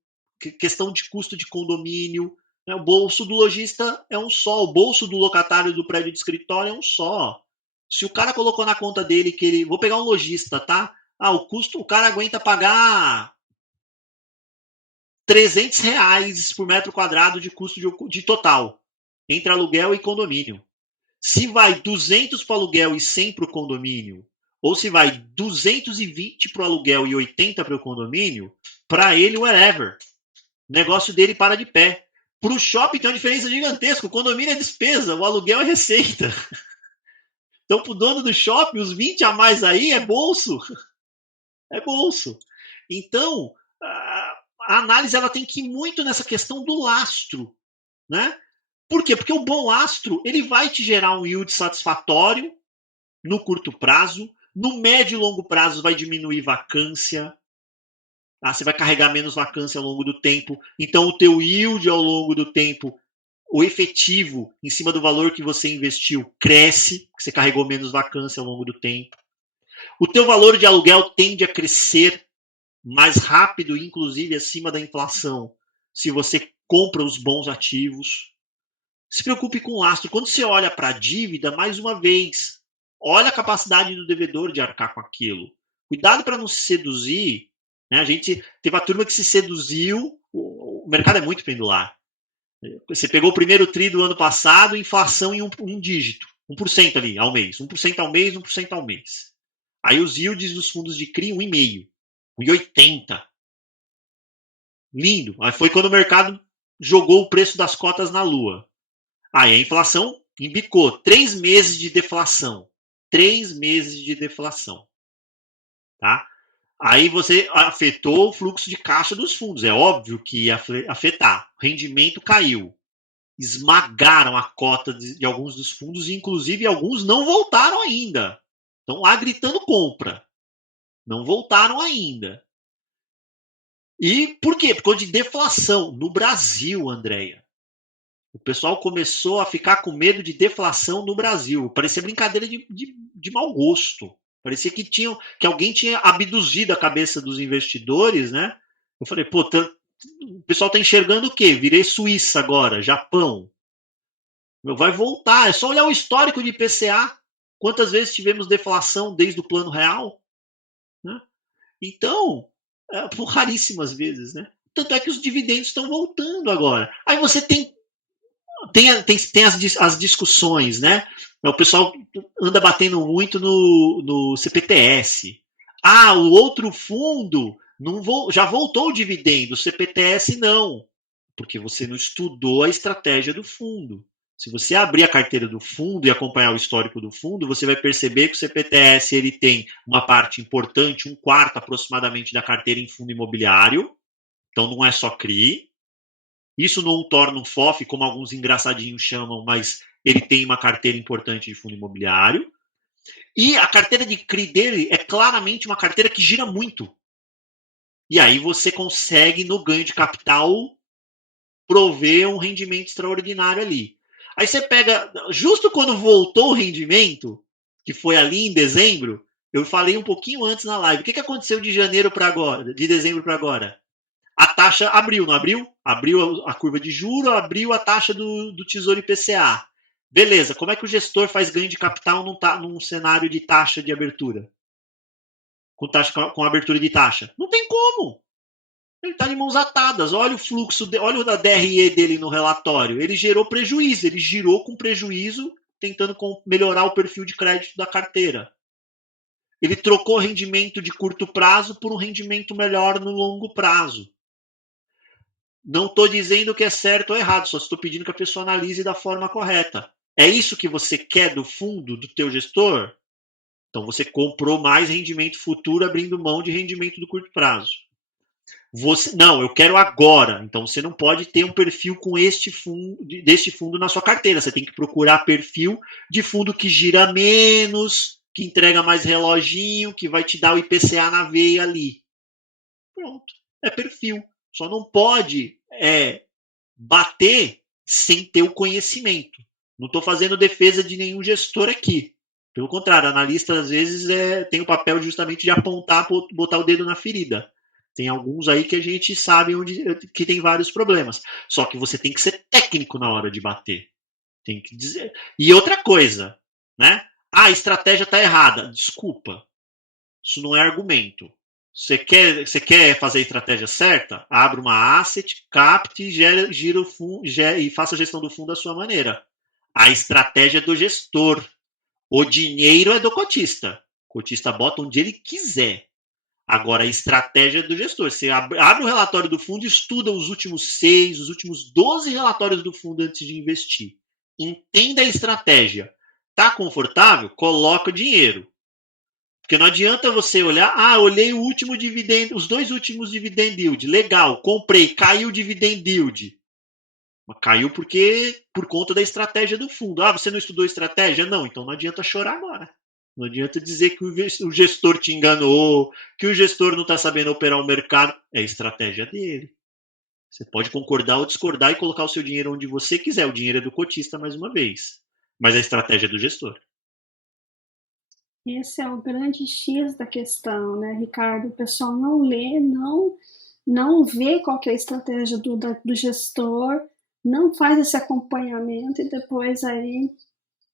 questão de custo de condomínio. Né? O bolso do lojista é um só, o bolso do locatário do prédio de escritório é um só. Se o cara colocou na conta dele que ele... Vou pegar um lojista, tá? O cara aguenta pagar R$300 por metro quadrado de custo de total, entre aluguel e condomínio. Se vai 200 para o aluguel e 100 para o condomínio, ou se vai 220 para o aluguel e 80 para o condomínio, para ele, whatever. O negócio dele para de pé. Para o shopping tem uma diferença gigantesca. O condomínio é despesa, o aluguel é receita. Então, para o dono do shopping, os 20 a mais aí é bolso. É bolso. Então, a análise ela tem que ir muito nessa questão do lastro. Né? Por quê? Porque o bom lastro ele vai te gerar um yield satisfatório no curto prazo, no médio e longo prazo vai diminuir vacância, você vai carregar menos vacância ao longo do tempo, então o teu yield ao longo do tempo, o efetivo em cima do valor que você investiu cresce, porque você carregou menos vacância ao longo do tempo. O teu valor de aluguel tende a crescer mais rápido, inclusive acima da inflação, se você compra os bons ativos. Se preocupe com o lastro. Quando você olha para a dívida, mais uma vez, olha a capacidade do devedor de arcar com aquilo. Cuidado para não se seduzir. Né? A gente teve a turma que se seduziu. O mercado é muito pendular. Você pegou o primeiro tri do ano passado, inflação em um dígito. 1% ali ao mês. 1% ao mês, 1% ao mês. Aí os yields dos fundos de CRI, 1,5%. 1,80%. Lindo. Aí foi quando o mercado jogou o preço das cotas na lua. Aí a inflação embicou. 3 meses de deflação. 3 meses de deflação. Tá? Aí você afetou o fluxo de caixa dos fundos. É óbvio que ia afetar. O rendimento caiu. Esmagaram a cota de alguns dos fundos, e inclusive alguns não voltaram ainda. Estão lá gritando compra. Não voltaram ainda. E por quê? Por causa de deflação. No Brasil, Andréia. O pessoal começou a ficar com medo de deflação no Brasil. Parecia brincadeira de mau gosto. Parecia que alguém tinha abduzido a cabeça dos investidores, né? Eu falei, pô, o pessoal está enxergando o quê? Virei Suíça agora, Japão. Vai voltar. É só olhar o histórico de IPCA. Quantas vezes tivemos deflação desde o plano real? Né? Então, por raríssimas vezes, né? Tanto é que os dividendos estão voltando agora. Aí você tem as discussões, né? O pessoal anda batendo muito no CPTS. Ah, o outro fundo já voltou o dividendo, o CPTS não, porque você não estudou a estratégia do fundo. Se você abrir a carteira do fundo e acompanhar o histórico do fundo, você vai perceber que o CPTS ele tem uma parte importante, 1/4 aproximadamente da carteira em fundo imobiliário, então não é só CRI. Isso não o torna um FOF, como alguns engraçadinhos chamam, mas ele tem uma carteira importante de fundo imobiliário. E a carteira de CRI dele é claramente uma carteira que gira muito. E aí você consegue, no ganho de capital, prover um rendimento extraordinário ali. Aí você pega, justo quando voltou o rendimento, que foi ali em dezembro, eu falei um pouquinho antes na live. O que aconteceu de janeiro para agora, de dezembro para agora? A taxa abriu, não abriu? Abriu a curva de juro, abriu a taxa do Tesouro IPCA. Beleza, como é que o gestor faz ganho de capital num cenário de taxa de abertura? Com abertura de taxa? Não tem como. Ele está de mãos atadas. Olha o fluxo, olha o da DRE dele no relatório. Ele gerou prejuízo, ele girou com prejuízo, tentando melhorar o perfil de crédito da carteira. Ele trocou rendimento de curto prazo por um rendimento melhor no longo prazo. Não estou dizendo que é certo ou errado, só estou pedindo que a pessoa analise da forma correta. É isso que você quer do fundo, do teu gestor? Então você comprou mais rendimento futuro abrindo mão de rendimento do curto prazo. Não, eu quero agora. Então você não pode ter um perfil com deste fundo na sua carteira. Você tem que procurar perfil de fundo que gira menos, que entrega mais reloginho, que vai te dar o IPCA na veia ali. Pronto, é perfil. Só não pode bater sem ter o conhecimento. Não estou fazendo defesa de nenhum gestor aqui. Pelo contrário, analista às vezes tem o papel justamente de apontar, botar o dedo na ferida. Tem alguns aí que a gente sabe que tem vários problemas. Só que você tem que ser técnico na hora de bater. Tem que dizer. E outra coisa, né? A estratégia está errada. Desculpa. Isso não é argumento. Você quer fazer a estratégia certa? Abre uma asset, capte, gira o fundo e faça a gestão do fundo da sua maneira. A estratégia é do gestor. O dinheiro é do cotista. O cotista bota onde ele quiser. Agora, a estratégia é do gestor. Você abre o relatório do fundo e estuda os últimos 6, os últimos 12 relatórios do fundo antes de investir. Entenda a estratégia. Tá confortável? Coloca o dinheiro. Porque não adianta você olhar, olhei o último dividendo, os 2 últimos dividend yield, legal, comprei, caiu o dividend yield. Mas caiu por conta da estratégia do fundo. Você não estudou estratégia? Não, então não adianta chorar agora. Não adianta dizer que o gestor te enganou, que o gestor não está sabendo operar o mercado. É a estratégia dele. Você pode concordar ou discordar e colocar o seu dinheiro onde você quiser. O dinheiro é do cotista, mais uma vez. Mas a estratégia é do gestor. Esse é o grande X da questão, né, Ricardo? O pessoal não lê, não vê qual que é a estratégia do gestor, não faz esse acompanhamento e depois aí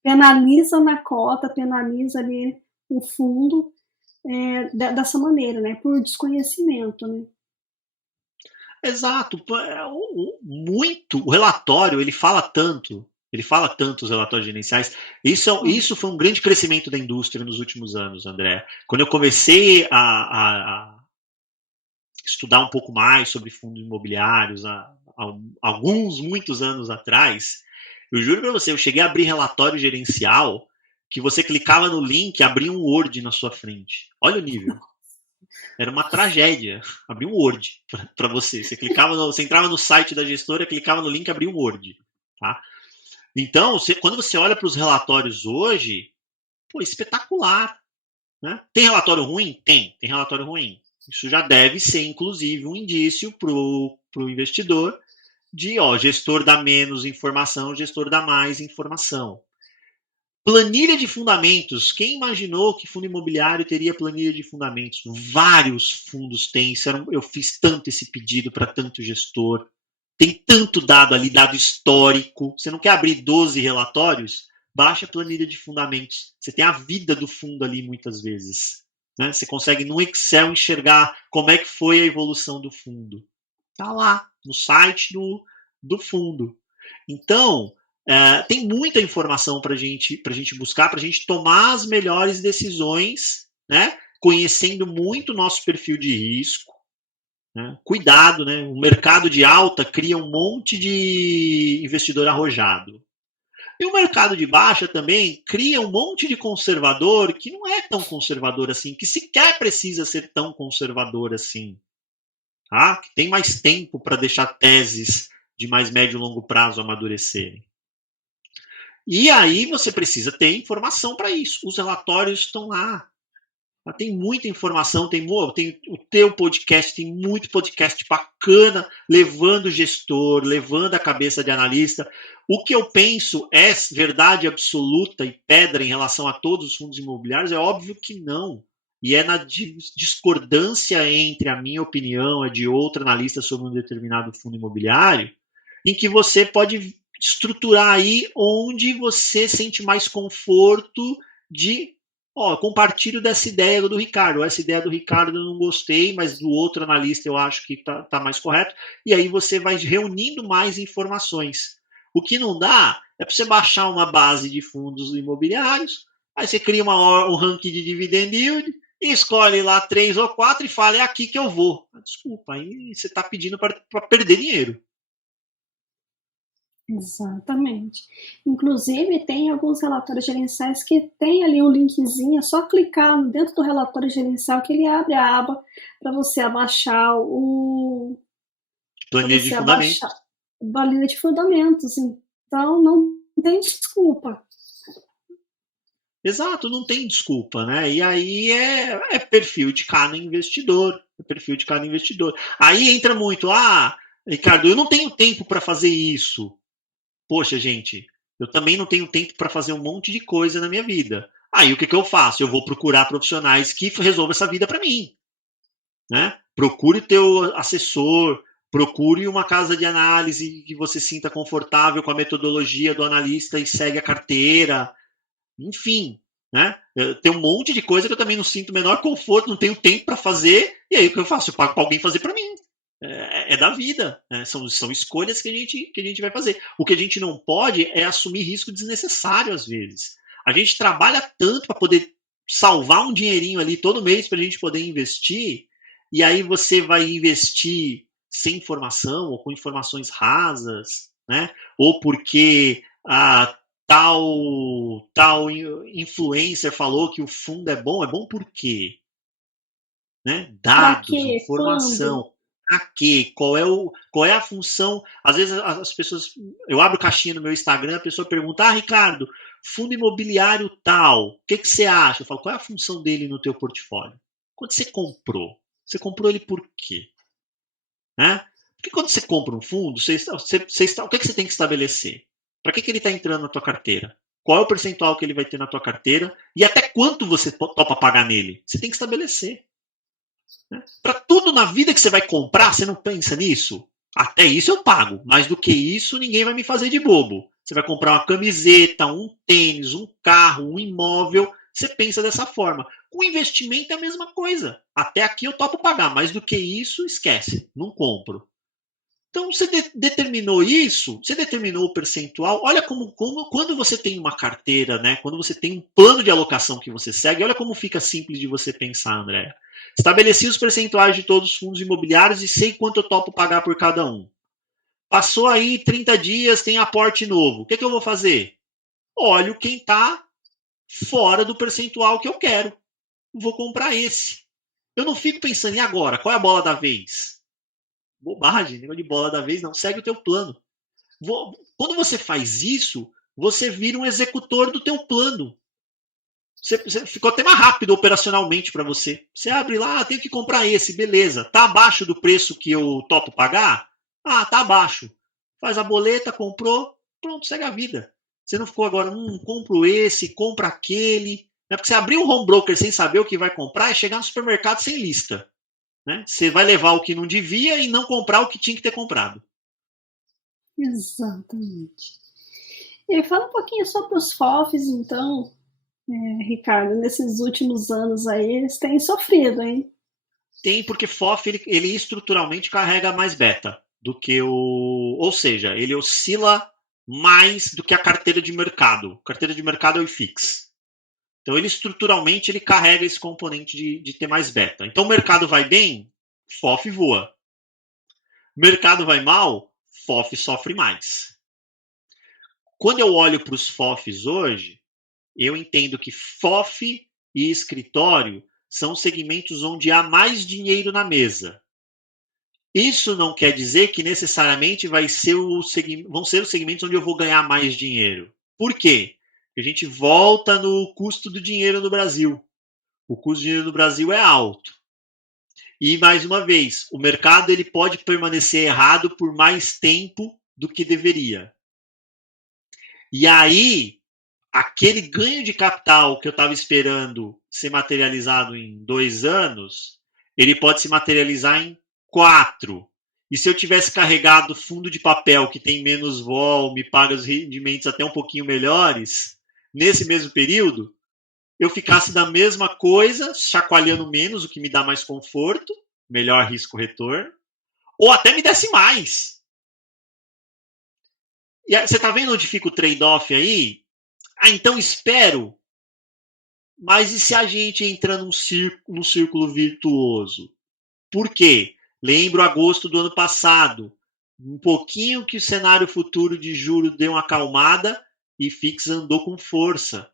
penaliza na cota, penaliza ali o fundo dessa maneira, né, por desconhecimento, né? Exato. O relatório, ele fala tanto os relatórios gerenciais. Isso foi um grande crescimento da indústria nos últimos anos, André. Quando eu comecei a estudar um pouco mais sobre fundos imobiliários, muitos anos atrás, eu juro para você, eu cheguei a abrir relatório gerencial que você clicava no link e abria um Word na sua frente. Olha o nível. Era uma tragédia. Abria um Word para você. Você entrava no site da gestora, clicava no link e abria um Word. Tá? Então, quando você olha para os relatórios hoje, pô, espetacular. Né? Tem relatório ruim? Tem relatório ruim. Isso já deve ser, inclusive, um indício para o investidor de gestor dá menos informação, gestor dá mais informação. Planilha de fundamentos. Quem imaginou que fundo imobiliário teria planilha de fundamentos? Vários fundos têm. Eu fiz tanto esse pedido para tanto gestor. Tem tanto dado ali, dado histórico. Você não quer abrir 12 relatórios? Baixa a planilha de fundamentos. Você tem a vida do fundo ali muitas vezes. Né? Você consegue no Excel enxergar como é que foi a evolução do fundo. Está lá, no site do fundo. Então, tem muita informação para a gente buscar, para a gente tomar as melhores decisões, né? Conhecendo muito o nosso perfil de risco. Né? Cuidado, né? O mercado de alta cria um monte de investidor arrojado. E o mercado de baixa também cria um monte de conservador que não é tão conservador assim, que sequer precisa ser tão conservador assim. Tá? Que tem mais tempo para deixar teses de mais médio e longo prazo amadurecerem. E aí você precisa ter informação para isso. Os relatórios estão lá. Tem muita informação, tem o teu podcast, tem muito podcast bacana, levando o gestor, levando a cabeça de analista. O que eu penso é verdade absoluta e pedra em relação a todos os fundos imobiliários? É óbvio que não. E é na discordância entre a minha opinião e de outro analista sobre um determinado fundo imobiliário, em que você pode estruturar aí onde você sente mais conforto de compartilho dessa ideia do Ricardo. Essa ideia do Ricardo eu não gostei, mas do outro analista eu acho que tá mais correto. E aí você vai reunindo mais informações. O que não dá é para você baixar uma base de fundos imobiliários, aí você cria um ranking de dividend yield, e escolhe lá 3 ou 4 e fala, é aqui que eu vou. Desculpa, aí você está pedindo para perder dinheiro. Exatamente. Inclusive, tem alguns relatórios gerenciais que tem ali um linkzinho, é só clicar dentro do relatório gerencial que ele abre a aba para você abaixar o... planilha de fundamentos. Planilha de fundamentos. Então, não tem desculpa. Exato, não tem desculpa, né? E aí é perfil de cada investidor. É perfil de cada investidor. Aí entra muito, Ricardo, eu não tenho tempo para fazer isso. Poxa, gente, eu também não tenho tempo para fazer um monte de coisa na minha vida. Aí o que eu faço? Eu vou procurar profissionais que resolvam essa vida para mim. Né? Procure teu assessor, procure uma casa de análise que você sinta confortável com a metodologia do analista e segue a carteira. Enfim, né? Tem um monte de coisa que eu também não sinto o menor conforto, não tenho tempo para fazer, e aí o que eu faço? Eu pago para alguém fazer para mim. É da vida, né? São escolhas que a gente vai fazer. O que a gente não pode é assumir risco desnecessário às vezes. A gente trabalha tanto para poder salvar um dinheirinho ali todo mês para a gente poder investir, e aí você vai investir sem informação ou com informações rasas, né? Ou porque tal influencer falou que o fundo é bom por quê? Né? Dados, informação. Para quê? Qual é a função? Às vezes as pessoas, eu abro caixinha no meu Instagram, a pessoa pergunta, Ricardo, fundo imobiliário tal, o que você acha? Eu falo, qual é a função dele no teu portfólio? Quando você comprou ele por quê? Né? Porque quando você compra um fundo, o que você tem que estabelecer? Para que ele está entrando na tua carteira? Qual é o percentual que ele vai ter na tua carteira? E até quanto você topa pagar nele? Você tem que estabelecer. Né? Para tudo na vida que você vai comprar, você não pensa nisso? Até isso eu pago. Mais do que isso, ninguém vai me fazer de bobo. Você vai comprar uma camiseta, um tênis, um carro, um imóvel. Você pensa dessa forma. Com investimento é a mesma coisa. Até aqui eu topo pagar. Mais do que isso, esquece. Não compro. Então, você determinou isso, você determinou o percentual. Olha como quando você tem uma carteira, né? Quando você tem um plano de alocação que você segue, olha como fica simples de você pensar, André. Estabeleci os percentuais de todos os fundos imobiliários e sei quanto eu topo pagar por cada um. Passou aí 30 dias, tem aporte novo. O que eu vou fazer? Olho quem está fora do percentual que eu quero. Vou comprar esse. Eu não fico pensando, e agora? Qual é a bola da vez? Bobagem, negócio de bola da vez, não. Segue o teu plano. Quando você faz isso, você vira um executor do teu plano. Você ficou até mais rápido operacionalmente para você. Você abre lá, tenho que comprar esse, beleza. Tá abaixo do preço que eu topo pagar? Ah, tá abaixo. Faz a boleta, comprou, pronto, segue a vida. Você não ficou agora, compro esse, compra aquele. Né? Porque você abrir um home broker sem saber o que vai comprar é chegar no supermercado sem lista. Né? Você vai levar o que não devia e não comprar o que tinha que ter comprado. Exatamente. E fala um pouquinho sobre os FOFs, então, Ricardo, nesses últimos anos aí, eles têm sofrido, hein? Tem, porque FOF ele estruturalmente carrega mais beta do que o. Ou seja, ele oscila mais do que a carteira de mercado. A carteira de mercado é o IFIX. Então, ele estruturalmente ele carrega esse componente de ter mais beta. Então, o mercado vai bem, FOF voa. O mercado vai mal, FOF sofre mais. Quando eu olho para os FOFs hoje, eu entendo que FOF e escritório são segmentos onde há mais dinheiro na mesa. Isso não quer dizer que necessariamente vão ser os segmentos onde eu vou ganhar mais dinheiro. Por quê? Porque a gente volta no custo do dinheiro no Brasil. O custo do dinheiro no Brasil é alto. E, mais uma vez, o mercado ele pode permanecer errado por mais tempo do que deveria. E aí, aquele ganho de capital que eu estava esperando ser materializado em 2 anos, ele pode se materializar em 4. E se eu tivesse carregado fundo de papel que tem menos vol, me paga os rendimentos até um pouquinho melhores, nesse mesmo período, eu ficasse da mesma coisa, chacoalhando menos, o que me dá mais conforto, melhor risco-retorno, ou até me desse mais. E você está vendo onde fica o trade-off aí? Ah, então espero. Mas e se a gente entra num círculo virtuoso? Por quê? Lembro agosto do ano passado. Um pouquinho que o cenário futuro de juros deu uma acalmada e FIX andou com força.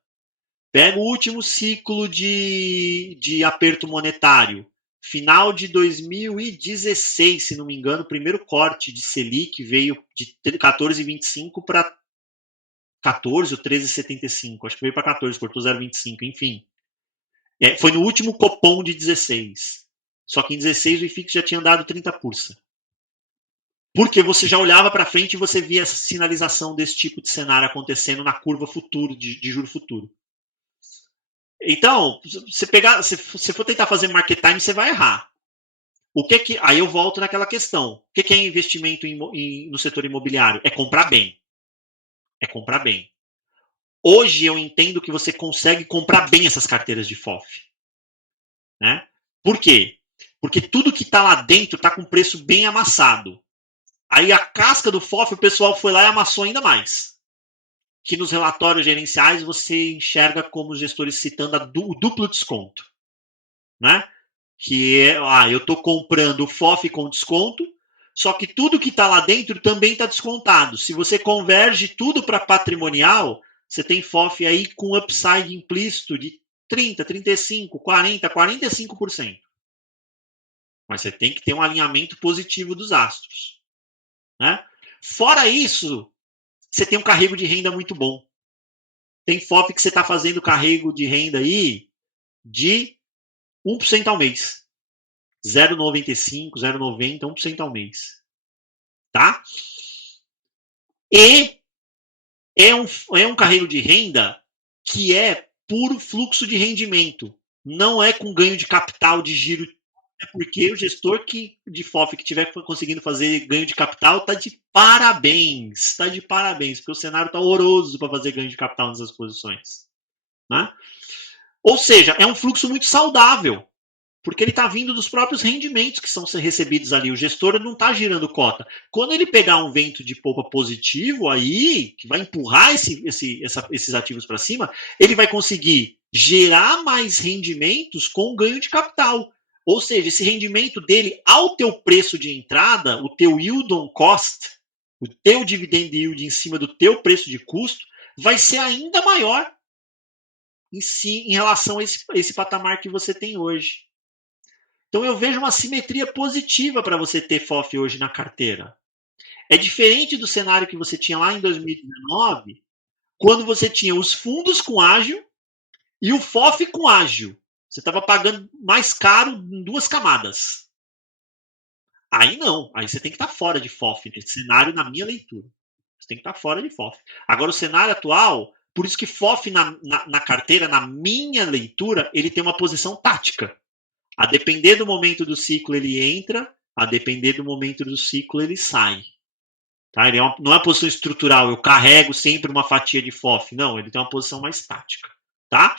Pega o último ciclo de aperto monetário. Final de 2016, se não me engano, o primeiro corte de Selic veio de 14,25 para 14 ou 13,75. Acho que veio para 14, cortou 0,25, enfim. Foi no último Copom de 16. Só que em 16 o IFIX já tinha dado 30%. Porque você já olhava para frente e você via essa sinalização desse tipo de cenário acontecendo na curva futuro, de juro futuro. Então, se você for tentar fazer market time, você vai errar. Aí eu volto naquela questão. O que é investimento no setor imobiliário? É comprar bem. É comprar bem. Hoje eu entendo que você consegue comprar bem essas carteiras de FOF. Né? Por quê? Porque tudo que está lá dentro está com preço bem amassado. Aí a casca do FOF, o pessoal foi lá e amassou ainda mais. Que nos relatórios gerenciais você enxerga como os gestores citando o duplo desconto. Né? Que é, eu estou comprando o FOF com desconto, só que tudo que está lá dentro também está descontado. Se você converge tudo para patrimonial, você tem FOF aí com upside implícito de 30, 35, 40, 45%. Mas você tem que ter um alinhamento positivo dos astros. Né? Fora isso, você tem um carrego de renda muito bom. Tem FOF que você está fazendo carrego de renda aí de 1% ao mês. 0,95, 0,90, 1% ao mês. Tá? E é um carrego de renda que é puro fluxo de rendimento. Não é com ganho de capital, de giro. É porque o gestor de FOF que estiver conseguindo fazer ganho de capital está de parabéns. Está de parabéns, porque o cenário está horroroso para fazer ganho de capital nessas posições. Né? Ou seja, é um fluxo muito saudável, porque ele está vindo dos próprios rendimentos que são recebidos ali. O gestor não está girando cota. Quando ele pegar um vento de polpa positivo aí, que vai empurrar esses ativos para cima, ele vai conseguir gerar mais rendimentos com ganho de capital. Ou seja, esse rendimento dele ao teu preço de entrada, o teu yield on cost, o teu dividend yield em cima do teu preço de custo, vai ser ainda maior em relação a esse patamar que você tem hoje. Então eu vejo uma simetria positiva para você ter FOF hoje na carteira. É diferente do cenário que você tinha lá em 2019, quando você tinha os fundos com ágio e o FOF com ágio. Você estava pagando mais caro em 2 camadas. Aí não, aí você tem que estar fora de FOF nesse cenário, na minha leitura. Você tem que estar fora de FOF. Agora, o cenário atual, por isso que FOF na carteira, na minha leitura, ele tem uma posição tática. A depender do momento do ciclo, ele entra, a depender do momento do ciclo, ele sai. Tá? Ele não é uma posição estrutural, eu carrego sempre uma fatia de FOF. Não, ele tem uma posição mais tática. Tá?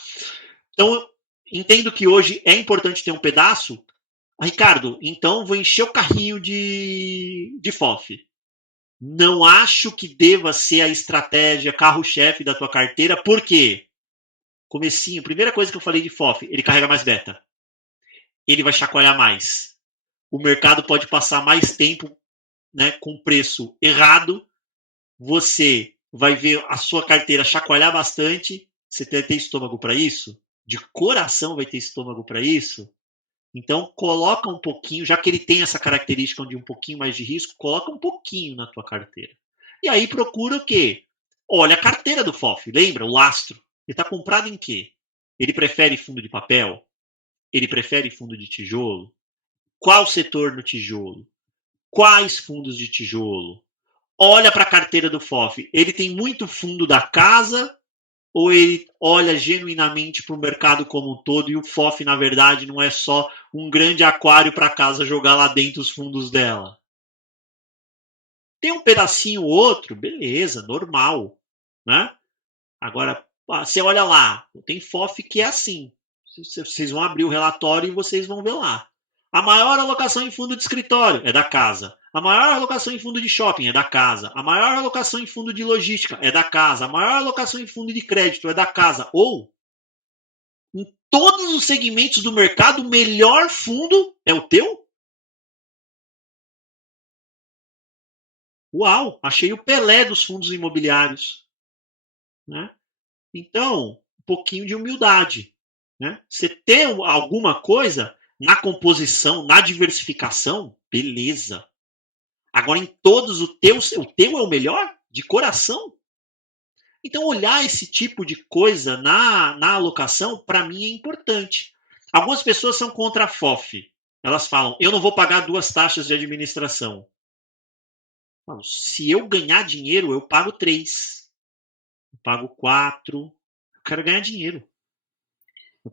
Então, entendo que hoje é importante ter um pedaço. Ricardo, então vou encher o carrinho de FOF. Não acho que deva ser a estratégia carro-chefe da tua carteira, por quê? Comecinho, primeira coisa que eu falei de FOF, ele carrega mais beta. Ele vai chacoalhar mais. O mercado pode passar mais tempo, né, com preço errado. Você vai ver a sua carteira chacoalhar bastante. Você tem estômago para isso? De coração vai ter estômago para isso? Então, coloca um pouquinho, já que ele tem essa característica de um pouquinho mais de risco, coloca um pouquinho na tua carteira. E aí procura o quê? Olha a carteira do FOF, lembra? O lastro. Ele está comprado em quê? Ele prefere fundo de papel? Ele prefere fundo de tijolo? Qual setor no tijolo? Quais fundos de tijolo? Olha para a carteira do FOF. Ele tem muito fundo da casa ou ele olha genuinamente para o mercado como um todo e o FOF, na verdade, não é só um grande aquário para a casa jogar lá dentro os fundos dela? Tem um pedacinho ou outro, beleza, normal, né? Agora, você olha lá, tem FOF que é assim. Vocês vão abrir o relatório e vocês vão ver lá. A maior alocação em fundo de escritório é da casa. A maior alocação em fundo de shopping é da casa. A maior alocação em fundo de logística é da casa. A maior alocação em fundo de crédito é da casa. Ou, em todos os segmentos do mercado, o melhor fundo é o teu? Uau, achei o Pelé dos fundos imobiliários. Né? Então, um pouquinho de humildade. Né? Você ter alguma coisa na composição, na diversificação, beleza. Agora, em todos, o teu é o melhor? De coração? Então, olhar esse tipo de coisa na alocação, para mim, é importante. Algumas pessoas são contra a FOF. Elas falam, eu não vou pagar 2 taxas de administração. Se eu ganhar dinheiro, eu pago 3. Eu pago 4. Eu quero ganhar dinheiro.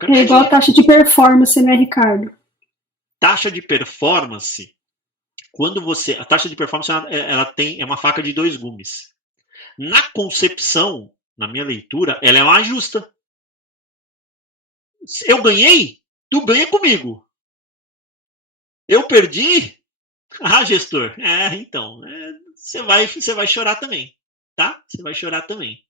É igual a taxa de performance, né, Ricardo? Taxa de performance, quando você. A taxa de performance é uma faca de 2 gumes. Na concepção, na minha leitura, ela é uma justa. Eu ganhei, tu ganha comigo. Eu perdi? Ah, gestor. Então. Você vai chorar também. Tá? Você vai chorar também.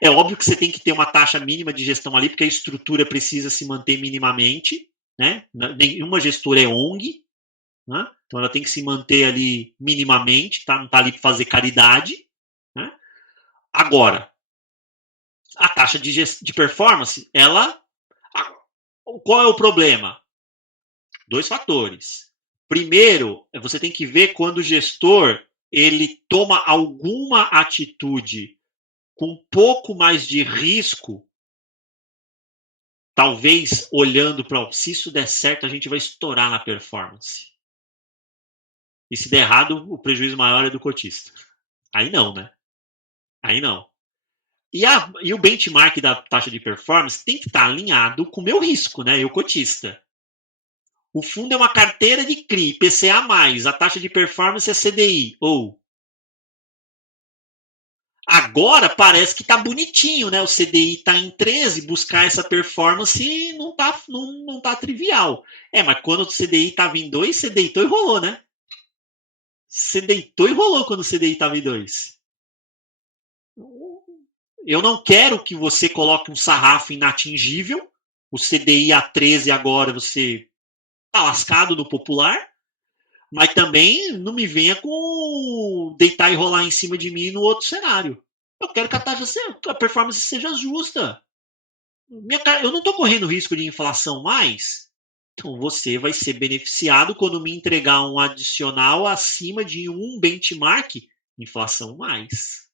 É óbvio que você tem que ter uma taxa mínima de gestão ali, porque a estrutura precisa se manter minimamente. Né? Nenhuma gestora é ONG. Né? Então ela tem que se manter ali minimamente, tá? Não está ali para fazer caridade. Né? Agora, a taxa de performance, qual é o problema? 2 fatores. Primeiro, você tem que ver quando o gestor ele toma alguma atitude com um pouco mais de risco, talvez olhando para se isso der certo, a gente vai estourar na performance. E se der errado, o prejuízo maior é do cotista. Aí não, né? Aí não. E o benchmark da taxa de performance tem que estar alinhado com o meu risco, né? Eu cotista. O fundo é uma carteira de CRI, PCA+, a taxa de performance é CDI. Ou agora parece que está bonitinho, né? O CDI está em 13, buscar essa performance não tá trivial. Mas quando o CDI estava em 2, você deitou e rolou, né? Você deitou e rolou quando o CDI estava em 2. Eu não quero que você coloque um sarrafo inatingível. O CDI a 13 agora você tá lascado no popular. Mas também não me venha com deitar e rolar em cima de mim no outro cenário. Eu quero que a performance seja justa. Eu não estou correndo risco de inflação mais. Então, você vai ser beneficiado quando me entregar um adicional acima de um benchmark, inflação mais.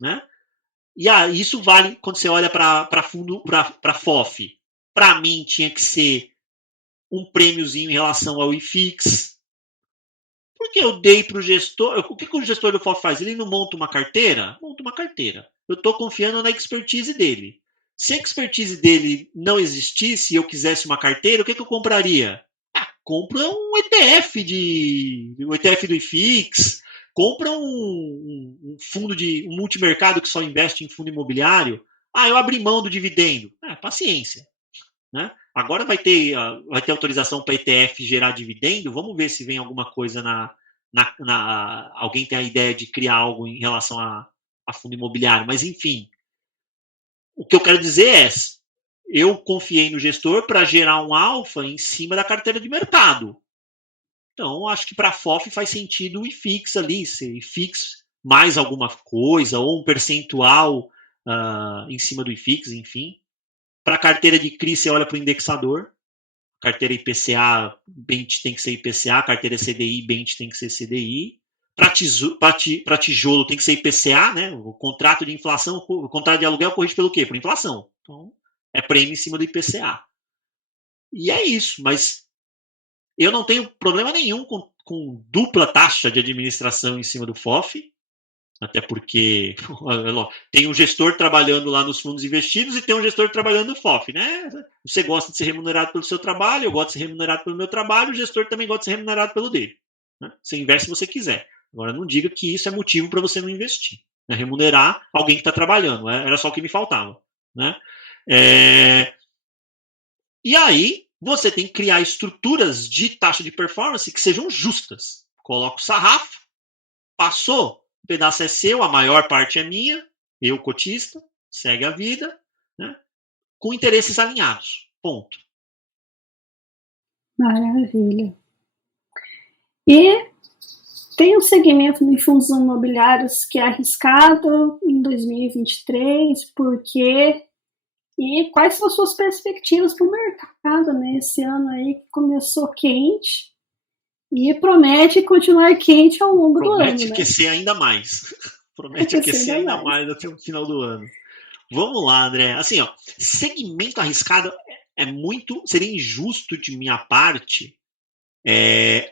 Né? E isso vale quando você olha para fundo, para FOF. Para mim, tinha que ser um prêmiozinho em relação ao IFIX. Porque eu dei para o gestor. O que o gestor do FOF faz? Ele não monta uma carteira? Monta uma carteira. Eu estou confiando na expertise dele. Se a expertise dele não existisse e eu quisesse uma carteira, o que eu compraria? Compra um ETF do IFIX, compra um fundo de um multimercado que só investe em fundo imobiliário. Eu abri mão do dividendo. Paciência. Né? Agora vai ter autorização para ETF gerar dividendo. Vamos ver se vem alguma coisa alguém tem a ideia de criar algo em relação a fundo imobiliário. Mas, enfim, o que eu quero dizer é, eu confiei no gestor para gerar um alfa em cima da carteira de mercado. Então, acho que para a FOF faz sentido o IFIX ali, se IFIX mais alguma coisa, ou um percentual em cima do IFIX, enfim. Para a carteira de CRI, você olha para o indexador. Carteira IPCA, BENT tem que ser IPCA. Carteira CDI, BENT tem que ser CDI. Para tijolo tem que ser IPCA, né? O contrato de inflação, o contrato de aluguel corrige pelo quê? Por inflação. Então, é prêmio em cima do IPCA. E é isso, mas eu não tenho problema nenhum com dupla taxa de administração em cima do FOF, até porque tem um gestor trabalhando lá nos fundos investidos e tem um gestor trabalhando no FOF, né? Você gosta de ser remunerado pelo seu trabalho, eu gosto de ser remunerado pelo meu trabalho, o gestor também gosta de ser remunerado pelo dele. Né? Você investe se você quiser. Agora, não diga que isso é motivo para você não investir. Né? Remunerar alguém que está trabalhando. Era só o que me faltava. Né? E aí, você tem que criar estruturas de taxa de performance que sejam justas. Coloca o sarrafo, passou, o pedaço é seu, a maior parte é minha, eu cotista, segue a vida, né? Com interesses alinhados. Ponto. Maravilha. E tem um segmento de fundos imobiliários que é arriscado em 2023, por quê? E quais são as suas perspectivas para o mercado, né? Esse ano aí que começou quente e promete continuar quente ao longo do ano. Promete aquecer ainda mais. Promete aquecer ainda mais até o final do ano. Vamos lá, André. Assim, ó, segmento arriscado seria injusto de minha parte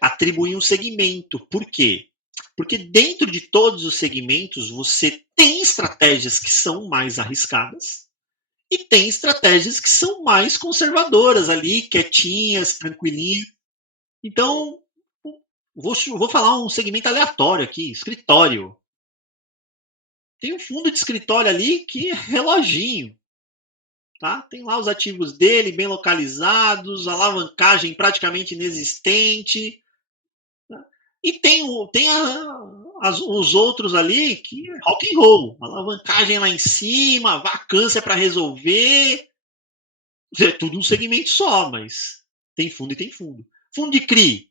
atribuir um segmento. Por quê? Porque dentro de todos os segmentos você tem estratégias que são mais arriscadas e tem estratégias que são mais conservadoras ali, quietinhas, tranquilinhas. Então, vou falar um segmento aleatório aqui, escritório. Tem um fundo de escritório ali que é reloginho. Tá? Tem lá os ativos dele bem localizados, alavancagem praticamente inexistente. Tá? E tem os outros ali que é rock and roll, alavancagem lá em cima, vacância para resolver. É tudo um segmento só, mas tem fundo e tem fundo. Fundo de CRI.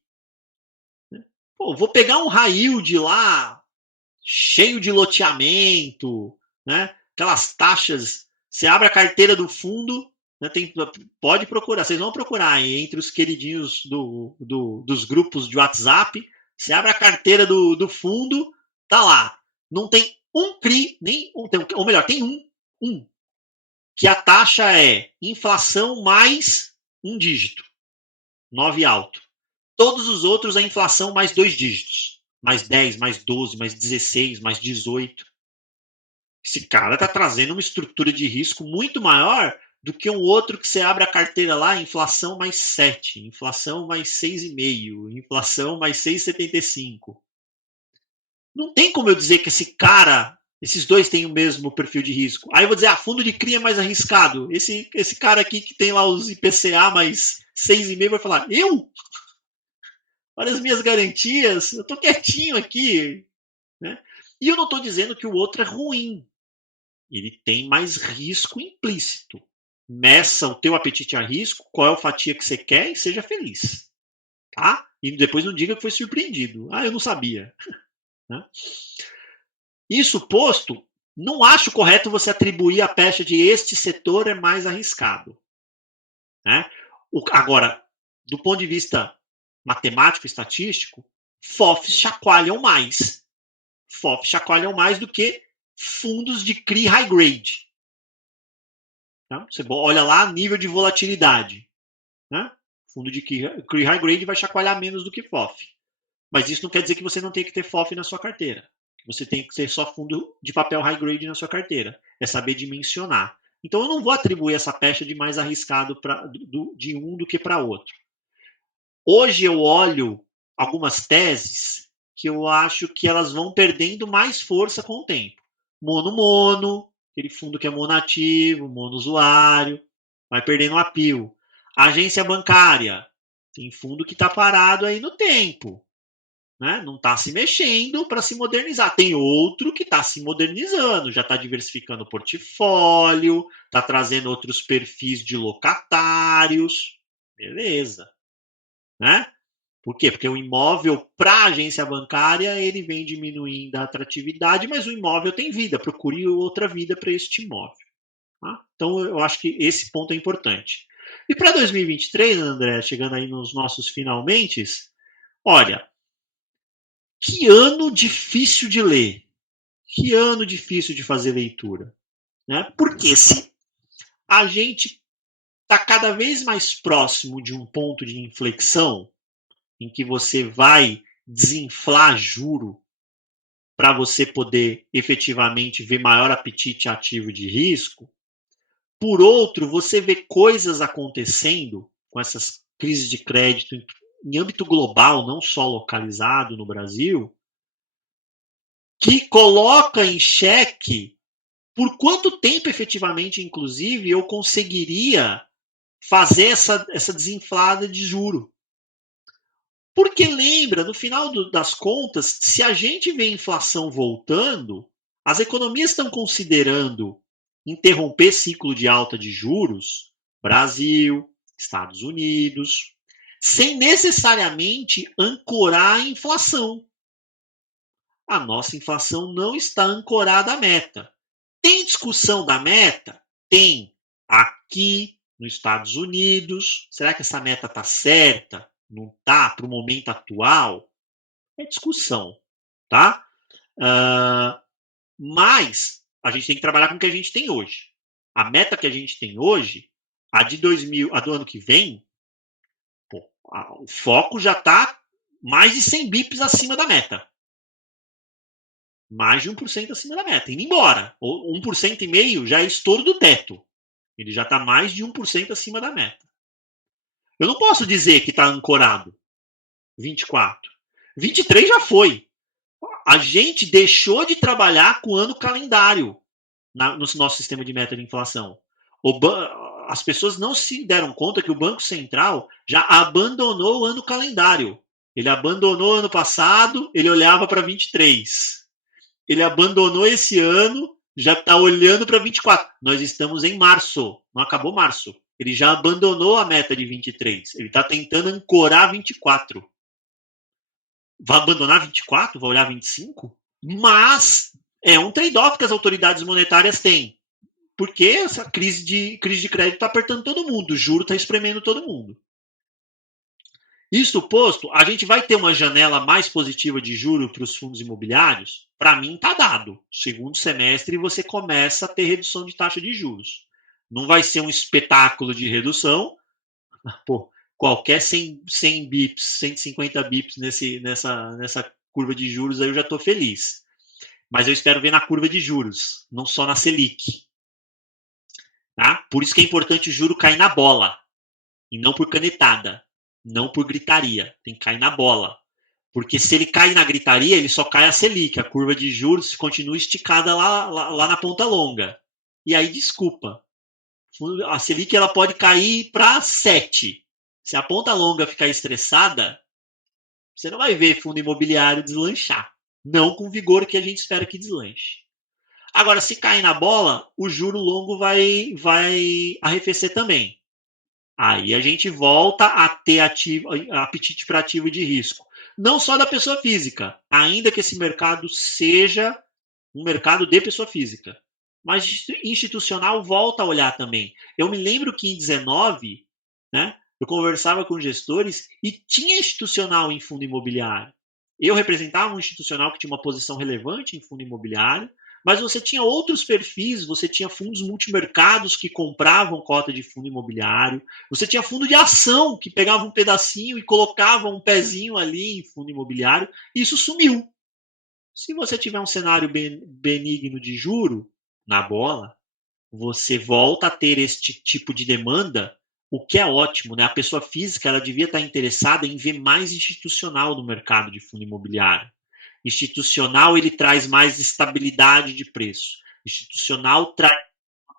Pô, vou pegar um high yield lá, cheio de loteamento, né? Aquelas taxas. Você abre a carteira do fundo, né? Pode procurar, vocês vão procurar aí, entre os queridinhos dos grupos de WhatsApp. Você abre a carteira do fundo, tá lá. Não tem um CRI, ou melhor, tem um. Que a taxa é inflação mais um dígito, 9 alto. Todos os outros a inflação mais 2 dígitos. Mais 10, mais 12, mais 16, mais 18. Esse cara está trazendo uma estrutura de risco muito maior do que um outro que você abre a carteira lá, inflação mais 7, inflação mais 6,5, inflação mais 6,75. Não tem como eu dizer que esses dois têm o mesmo perfil de risco. Aí eu vou dizer, fundo de CRI é mais arriscado. Esse cara aqui que tem lá os IPCA mais 6,5 vai falar, eu? Olha as minhas garantias, eu estou quietinho aqui. Né? E eu não estou dizendo que o outro é ruim. Ele tem mais risco implícito. Meça o teu apetite a risco, qual é a fatia que você quer e seja feliz. Tá? E depois não diga que foi surpreendido. Eu não sabia. Né? Isso posto, não acho correto você atribuir a pecha de este setor é mais arriscado. Né? Agora, do ponto de vista matemático, estatístico, FOFs chacoalham mais. FOFs chacoalham mais do que fundos de CRI high grade. Tá? Você olha lá, nível de volatilidade. Né? Fundo de CRI high grade vai chacoalhar menos do que FOF. Mas isso não quer dizer que você não tem que ter FOF na sua carteira. Você tem que ter só fundo de papel high grade na sua carteira. É saber dimensionar. Então eu não vou atribuir essa pecha de mais arriscado de um do que para outro. Hoje eu olho algumas teses que eu acho que elas vão perdendo mais força com o tempo. Mono, aquele fundo que é monativo, monousuário, vai perdendo apio. Agência bancária, tem fundo que está parado aí no tempo. Né? Não está se mexendo para se modernizar. Tem outro que está se modernizando, já está diversificando o portfólio, está trazendo outros perfis de locatários. Beleza. Né? Por quê? Porque o imóvel, para a agência bancária, ele vem diminuindo a atratividade, mas o imóvel tem vida. Procure outra vida para este imóvel. Tá? Então, eu acho que esse ponto é importante. E para 2023, André, chegando aí nos nossos finalmente, olha, que ano difícil de ler. Que ano difícil de fazer leitura. Né? Porque se a gente está cada vez mais próximo de um ponto de inflexão, em que você vai desinflar juro para você poder efetivamente ver maior apetite ativo de risco. Por outro, você vê coisas acontecendo com essas crises de crédito em âmbito global, não só localizado no Brasil, que coloca em xeque por quanto tempo efetivamente, inclusive, eu conseguiria fazer essa desinflada de juro. Porque lembra, no final das contas, se a gente vê a inflação voltando, as economias estão considerando interromper ciclo de alta de juros, Brasil, Estados Unidos, sem necessariamente ancorar a inflação. A nossa inflação não está ancorada à meta. Tem discussão da meta? Tem. Aqui nos Estados Unidos, será que essa meta está certa? Não está para o momento atual? É discussão, tá? Mas a gente tem que trabalhar com o que a gente tem hoje. A meta que a gente tem hoje, a do ano que vem, o foco já está mais de 100 bips acima da meta. Mais de 1% acima da meta, indo embora. Ou 1,5% já é estouro do teto. Ele já está mais de 1% acima da meta. Eu não posso dizer que está ancorado 24. 23 já foi. A gente deixou de trabalhar com o ano calendário no nosso sistema de meta de inflação. As pessoas não se deram conta que o Banco Central já abandonou o ano calendário. Ele abandonou ano passado, ele olhava para 23. Ele abandonou esse ano, já está olhando para 24. Nós estamos em março, não acabou março. Ele já abandonou a meta de 23. Ele está tentando ancorar 24. Vai abandonar 24? Vai olhar 25? Mas é um trade-off que as autoridades monetárias têm. Porque essa crise de crédito está apertando todo mundo, o juro está espremendo todo mundo. Isso posto, a gente vai ter uma janela mais positiva de juro para os fundos imobiliários? Para mim, está dado. Segundo semestre, você começa a ter redução de taxa de juros. Não vai ser um espetáculo de redução. Pô, qualquer 100 bips, 150 bips nessa curva de juros, aí eu já estou feliz. Mas eu espero ver na curva de juros, não só na Selic. Tá? Por isso que é importante o juro cair na bola, e não por canetada, não por gritaria. Tem que cair na bola. Porque se ele cai na gritaria, ele só cai a Selic. A curva de juros continua esticada lá na ponta longa. E aí, desculpa. A Selic ela pode cair para 7. Se a ponta longa ficar estressada, você não vai ver fundo imobiliário deslanchar. Não com o vigor que a gente espera que deslanche. Agora, se cair na bola, o juro longo vai arrefecer também. Aí a gente volta a ter apetite para ativo de risco. Não só da pessoa física, ainda que esse mercado seja um mercado de pessoa física. Mas institucional volta a olhar também. Eu me lembro que em 19, né, eu conversava com gestores e tinha institucional em fundo imobiliário. Eu representava um institucional que tinha uma posição relevante em fundo imobiliário, mas você tinha outros perfis, você tinha fundos multimercados que compravam cota de fundo imobiliário, você tinha fundo de ação que pegava um pedacinho e colocava um pezinho ali em fundo imobiliário, e isso sumiu. Se você tiver um cenário benigno de juro na bola, você volta a ter este tipo de demanda, o que é ótimo, né? A pessoa física ela devia estar interessada em ver mais institucional no mercado de fundo imobiliário. Institucional ele traz mais estabilidade de preço. Institucional traz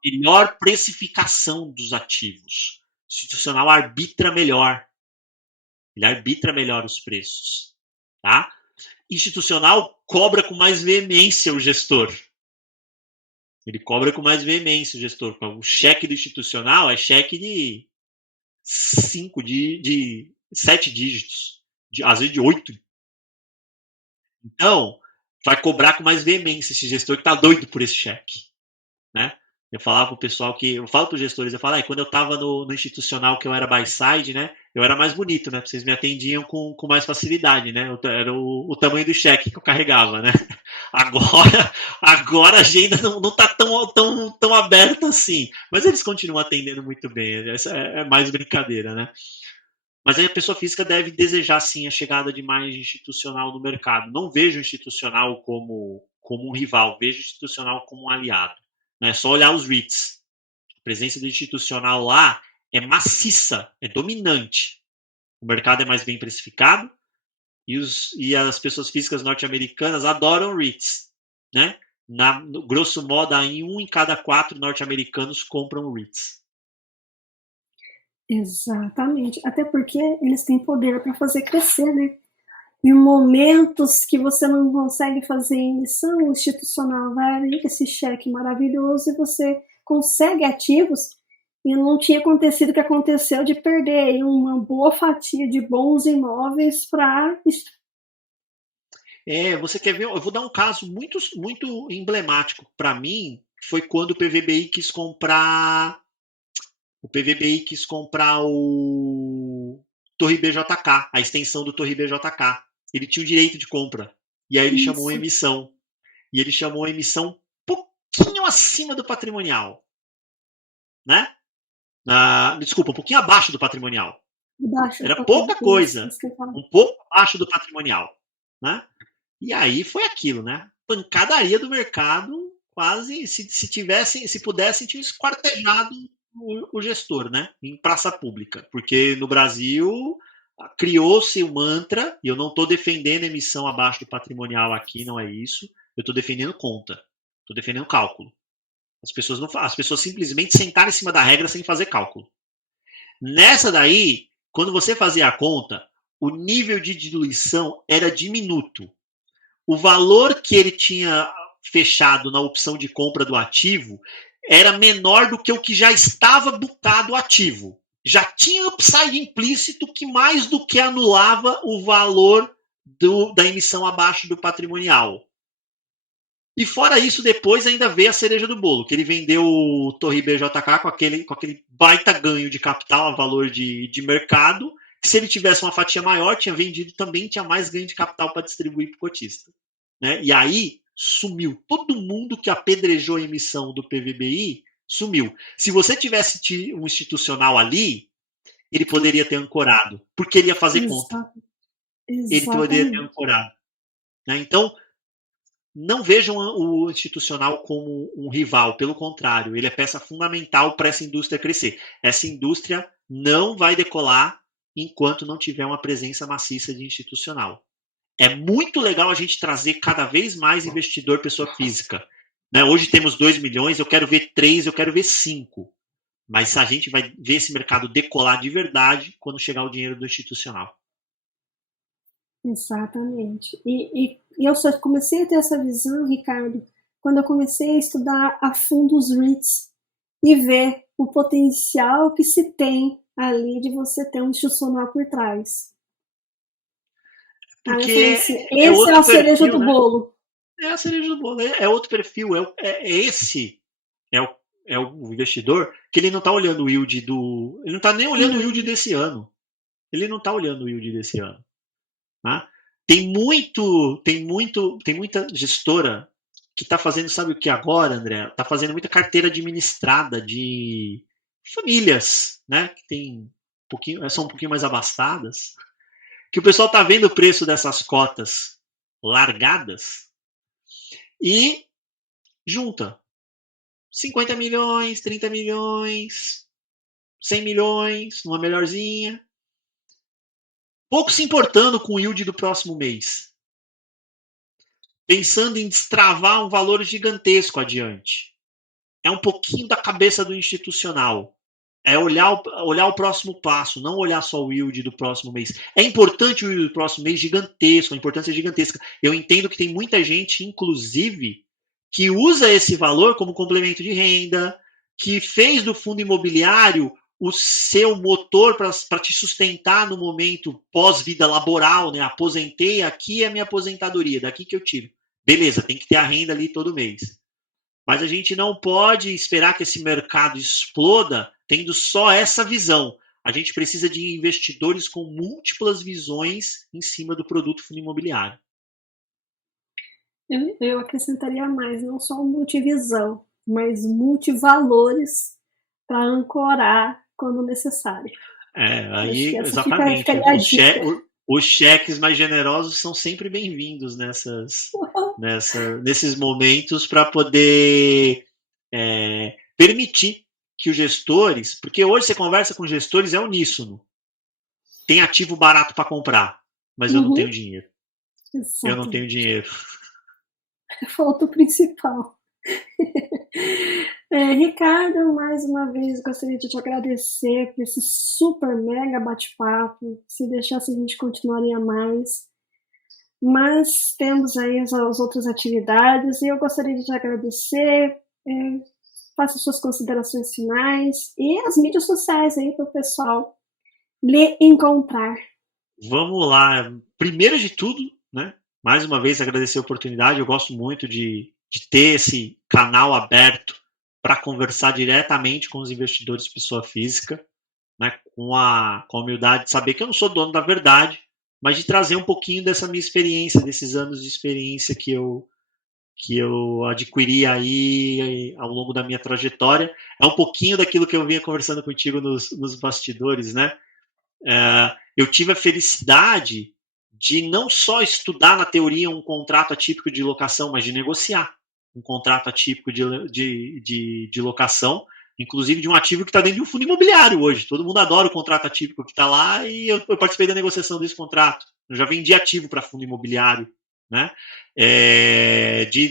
melhor precificação dos ativos. Institucional arbitra melhor. Ele arbitra melhor os preços, tá? Institucional cobra com mais veemência o gestor. Ele cobra com mais veemência o gestor. O cheque do institucional é cheque de 7 dígitos, às vezes de 8. Então, vai cobrar com mais veemência esse gestor que está doido por esse cheque, né? Eu falava pro pessoal eu falo para os gestores, eu falo, quando eu estava no institucional que eu era buy side, né? Eu era mais bonito, né? Vocês me atendiam com mais facilidade, né? Era o tamanho do cheque que eu carregava, né? Agora a agenda não tá tão aberta assim. Mas eles continuam atendendo muito bem. Essa é mais brincadeira, né? Mas aí a pessoa física deve desejar, sim, a chegada de mais institucional no mercado. Não vejo o institucional como um rival, vejo o institucional como um aliado. Não é só olhar os REITs. A presença do institucional lá é maciça, é dominante. O mercado é mais bem precificado e as pessoas físicas norte-americanas adoram REITs, né? No grosso modo, em 1 em cada 4 norte-americanos compram REITs. Exatamente. Até porque eles têm poder para fazer crescer, né? Em momentos que você não consegue fazer emissão, o institucional vai abrir esse cheque maravilhoso e você consegue ativos. E não tinha acontecido o que aconteceu de perder uma boa fatia de bons imóveis para. Você quer ver? Eu vou dar um caso muito, muito emblemático para mim, que foi quando o PVBI quis comprar. O PVBI quis comprar o Torre BJK, a extensão do Torre BJK. Ele tinha o direito de compra. E aí ele chamou a emissão. E ele chamou a emissão um pouquinho acima do patrimonial. Né? Desculpa, um pouquinho abaixo do patrimonial. Era pouca coisa. Um pouco abaixo do patrimonial. Né? E aí foi aquilo, né? Pancadaria do mercado, quase, se pudessem, tinham esquartejado o gestor, né? Em praça pública. Porque no Brasil criou-se o mantra, e eu não estou defendendo emissão abaixo do patrimonial aqui, não é isso. Eu estou defendendo conta. Estou defendendo cálculo. As pessoas simplesmente sentaram em cima da regra sem fazer cálculo. Nessa daí, quando você fazia a conta, o nível de diluição era diminuto. O valor que ele tinha fechado na opção de compra do ativo era menor do que o que já estava butado ativo. Já tinha upside implícito que mais do que anulava o valor da emissão abaixo do patrimonial. E fora isso, depois ainda veio a cereja do bolo, que ele vendeu o Torre BJK com aquele baita ganho de capital a valor de mercado, que se ele tivesse uma fatia maior, tinha vendido também, tinha mais ganho de capital para distribuir para o cotista. Né? E aí sumiu. Todo mundo que apedrejou a emissão do PVBI sumiu. Se você tivesse um institucional ali, ele poderia ter ancorado, porque ele ia fazer conta. Ele poderia ter ancorado. Né? Então, não vejam o institucional como um rival, pelo contrário, ele é peça fundamental para essa indústria crescer. Essa indústria não vai decolar enquanto não tiver uma presença maciça de institucional. É muito legal a gente trazer cada vez mais investidor pessoa física. Né? Hoje temos 2 milhões, eu quero ver 3, eu quero ver 5. Mas a gente vai ver esse mercado decolar de verdade quando chegar o dinheiro do institucional. Exatamente. E eu só comecei a ter essa visão, Ricardo, quando eu comecei a estudar a fundo os REITs e ver o potencial que se tem ali de você ter um institucional por trás. Porque aí eu falei assim, esse é a cereja perfil, do bolo. É a cereja do bolo, é outro perfil, esse é o investidor que ele não está olhando o yield ele não está nem olhando o yield desse ano. Ele não está olhando o yield desse ano. Tá? Tem muita gestora que está fazendo, sabe o que agora, André? Está fazendo muita carteira administrada de famílias, né? Que são um pouquinho mais abastadas, que o pessoal está vendo o preço dessas cotas largadas e junta 50 milhões, 30 milhões, 100 milhões, numa melhorzinha. Pouco se importando com o yield do próximo mês. Pensando em destravar um valor gigantesco adiante. É um pouquinho da cabeça do institucional. É olhar o próximo passo, não olhar só o yield do próximo mês. É importante o yield do próximo mês gigantesco, a importância é gigantesca. Eu entendo que tem muita gente, inclusive, que usa esse valor como complemento de renda, que fez do fundo imobiliário o seu motor para te sustentar no momento pós-vida laboral, né? Aposentei, aqui é a minha aposentadoria, daqui que eu tiro. Beleza, tem que ter a renda ali todo mês. Mas a gente não pode esperar que esse mercado exploda tendo só essa visão. A gente precisa de investidores com múltiplas visões em cima do produto fundo imobiliário. Eu acrescentaria mais, não só multivisão, mas multivalores para ancorar quando necessário. Aí, exatamente. Ficaria a dica. Os cheques mais generosos são sempre bem-vindos nesses momentos para poder permitir que os gestores, porque hoje você conversa com gestores, é uníssono. Tem ativo barato para comprar, mas eu não tenho dinheiro. Exatamente. Eu não tenho dinheiro. Falta o principal. Ricardo, mais uma vez gostaria de te agradecer por esse super mega bate-papo. Se deixasse, a gente continuaria mais. Mas temos aí as outras atividades e eu gostaria de te agradecer. Faça suas considerações finais e as mídias sociais aí para o pessoal lhe encontrar. Vamos lá. Primeiro de tudo, né? Mais uma vez agradecer a oportunidade. Eu gosto muito de ter esse canal aberto para conversar diretamente com os investidores pessoa física, né? Com a humildade de saber que eu não sou dono da verdade, mas de trazer um pouquinho dessa minha experiência, desses anos de experiência que eu adquiri aí ao longo da minha trajetória. É um pouquinho daquilo que eu vinha conversando contigo nos bastidores, né? Eu tive a felicidade de não só estudar na teoria um contrato atípico de locação, mas de negociar um contrato atípico de locação, inclusive de um ativo que está dentro de um fundo imobiliário hoje. Todo mundo adora o contrato atípico que está lá e eu participei da negociação desse contrato. Eu já vendi ativo para fundo imobiliário, né?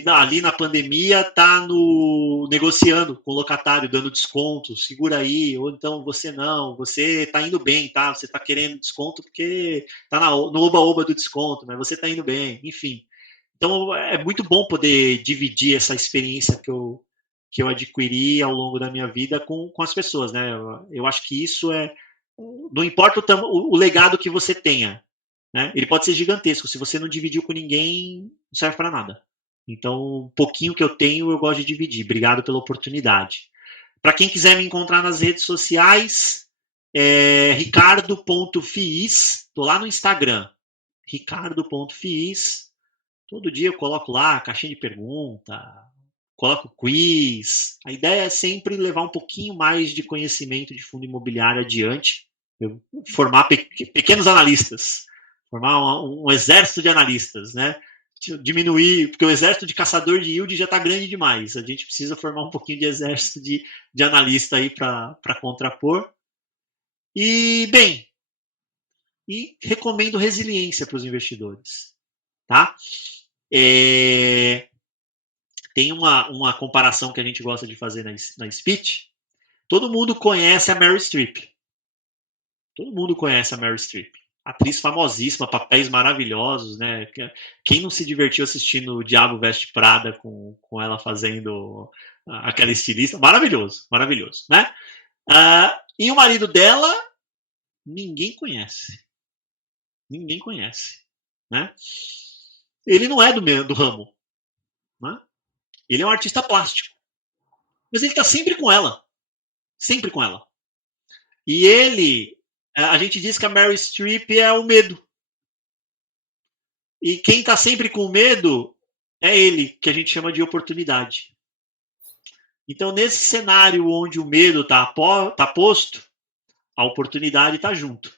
Ali na pandemia tá negociando com o locatário, dando desconto, segura aí, ou então você tá indo bem, tá? Você tá querendo desconto porque tá no oba-oba do desconto, mas você tá indo bem, enfim. Então é muito bom poder dividir essa experiência que eu adquiri ao longo da minha vida com as pessoas, né? Eu acho que isso não importa o legado que você tenha, né? Ele pode ser gigantesco. Se você não dividiu com ninguém, não serve para nada. Então, um pouquinho que eu tenho, eu gosto de dividir. Obrigado pela oportunidade. Para quem quiser me encontrar nas redes sociais, ricardo.fiis. Estou lá no Instagram. ricardo.fiis. Todo dia eu coloco lá caixinha de pergunta, coloco quiz. A ideia é sempre levar um pouquinho mais de conhecimento de fundo imobiliário adiante. Formar pequenos analistas. Formar um exército de analistas, né? Diminuir, porque o exército de caçador de yield já está grande demais. A gente precisa formar um pouquinho de exército de analista aí para contrapor. E, bem, recomendo resiliência para os investidores. Tá? Tem uma comparação que a gente gosta de fazer na speech. Todo mundo conhece a Meryl Streep. Todo mundo conhece a Meryl Streep. Atriz famosíssima, papéis maravilhosos, né? Quem não se divertiu assistindo O Diabo Veste Prada com ela fazendo aquela estilista? Maravilhoso, maravilhoso, né? E o marido dela, ninguém conhece. Ninguém conhece, né? Ele não é do ramo, né? Ele é um artista plástico. Mas ele está sempre com ela. Sempre com ela. E ele, a gente diz que a Meryl Streep é o medo. E quem está sempre com medo é ele, que a gente chama de oportunidade. Então, nesse cenário onde o medo está posto, a oportunidade está junto.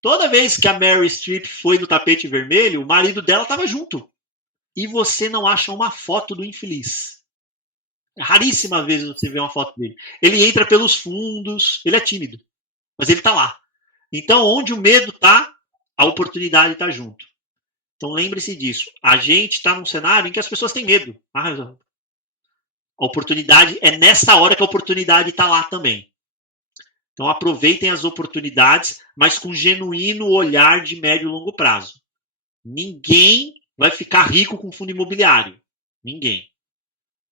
Toda vez que a Meryl Streep foi no tapete vermelho, o marido dela estava junto. E você não acha uma foto do infeliz. É raríssima vez você vê uma foto dele. Ele entra pelos fundos, ele é tímido, mas ele está lá. Então, onde o medo está, a oportunidade está junto. Então, lembre-se disso. A gente está num cenário em que as pessoas têm medo. A oportunidade é nessa hora que a oportunidade está lá também. Então, aproveitem as oportunidades, mas com genuíno olhar de médio e longo prazo. Ninguém vai ficar rico com fundo imobiliário. Ninguém.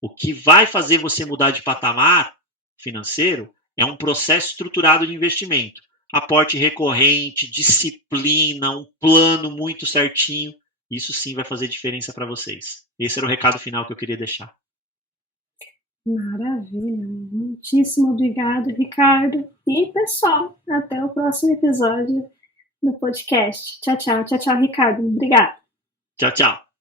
O que vai fazer você mudar de patamar financeiro é um processo estruturado de investimento. Aporte recorrente, disciplina, um plano muito certinho. Isso sim vai fazer diferença para vocês. Esse era o recado final que eu queria deixar. Maravilha. Muitíssimo obrigado, Ricardo. E, pessoal, até o próximo episódio do podcast. Tchau, tchau. Tchau, tchau, Ricardo. Obrigada. Tchau, tchau.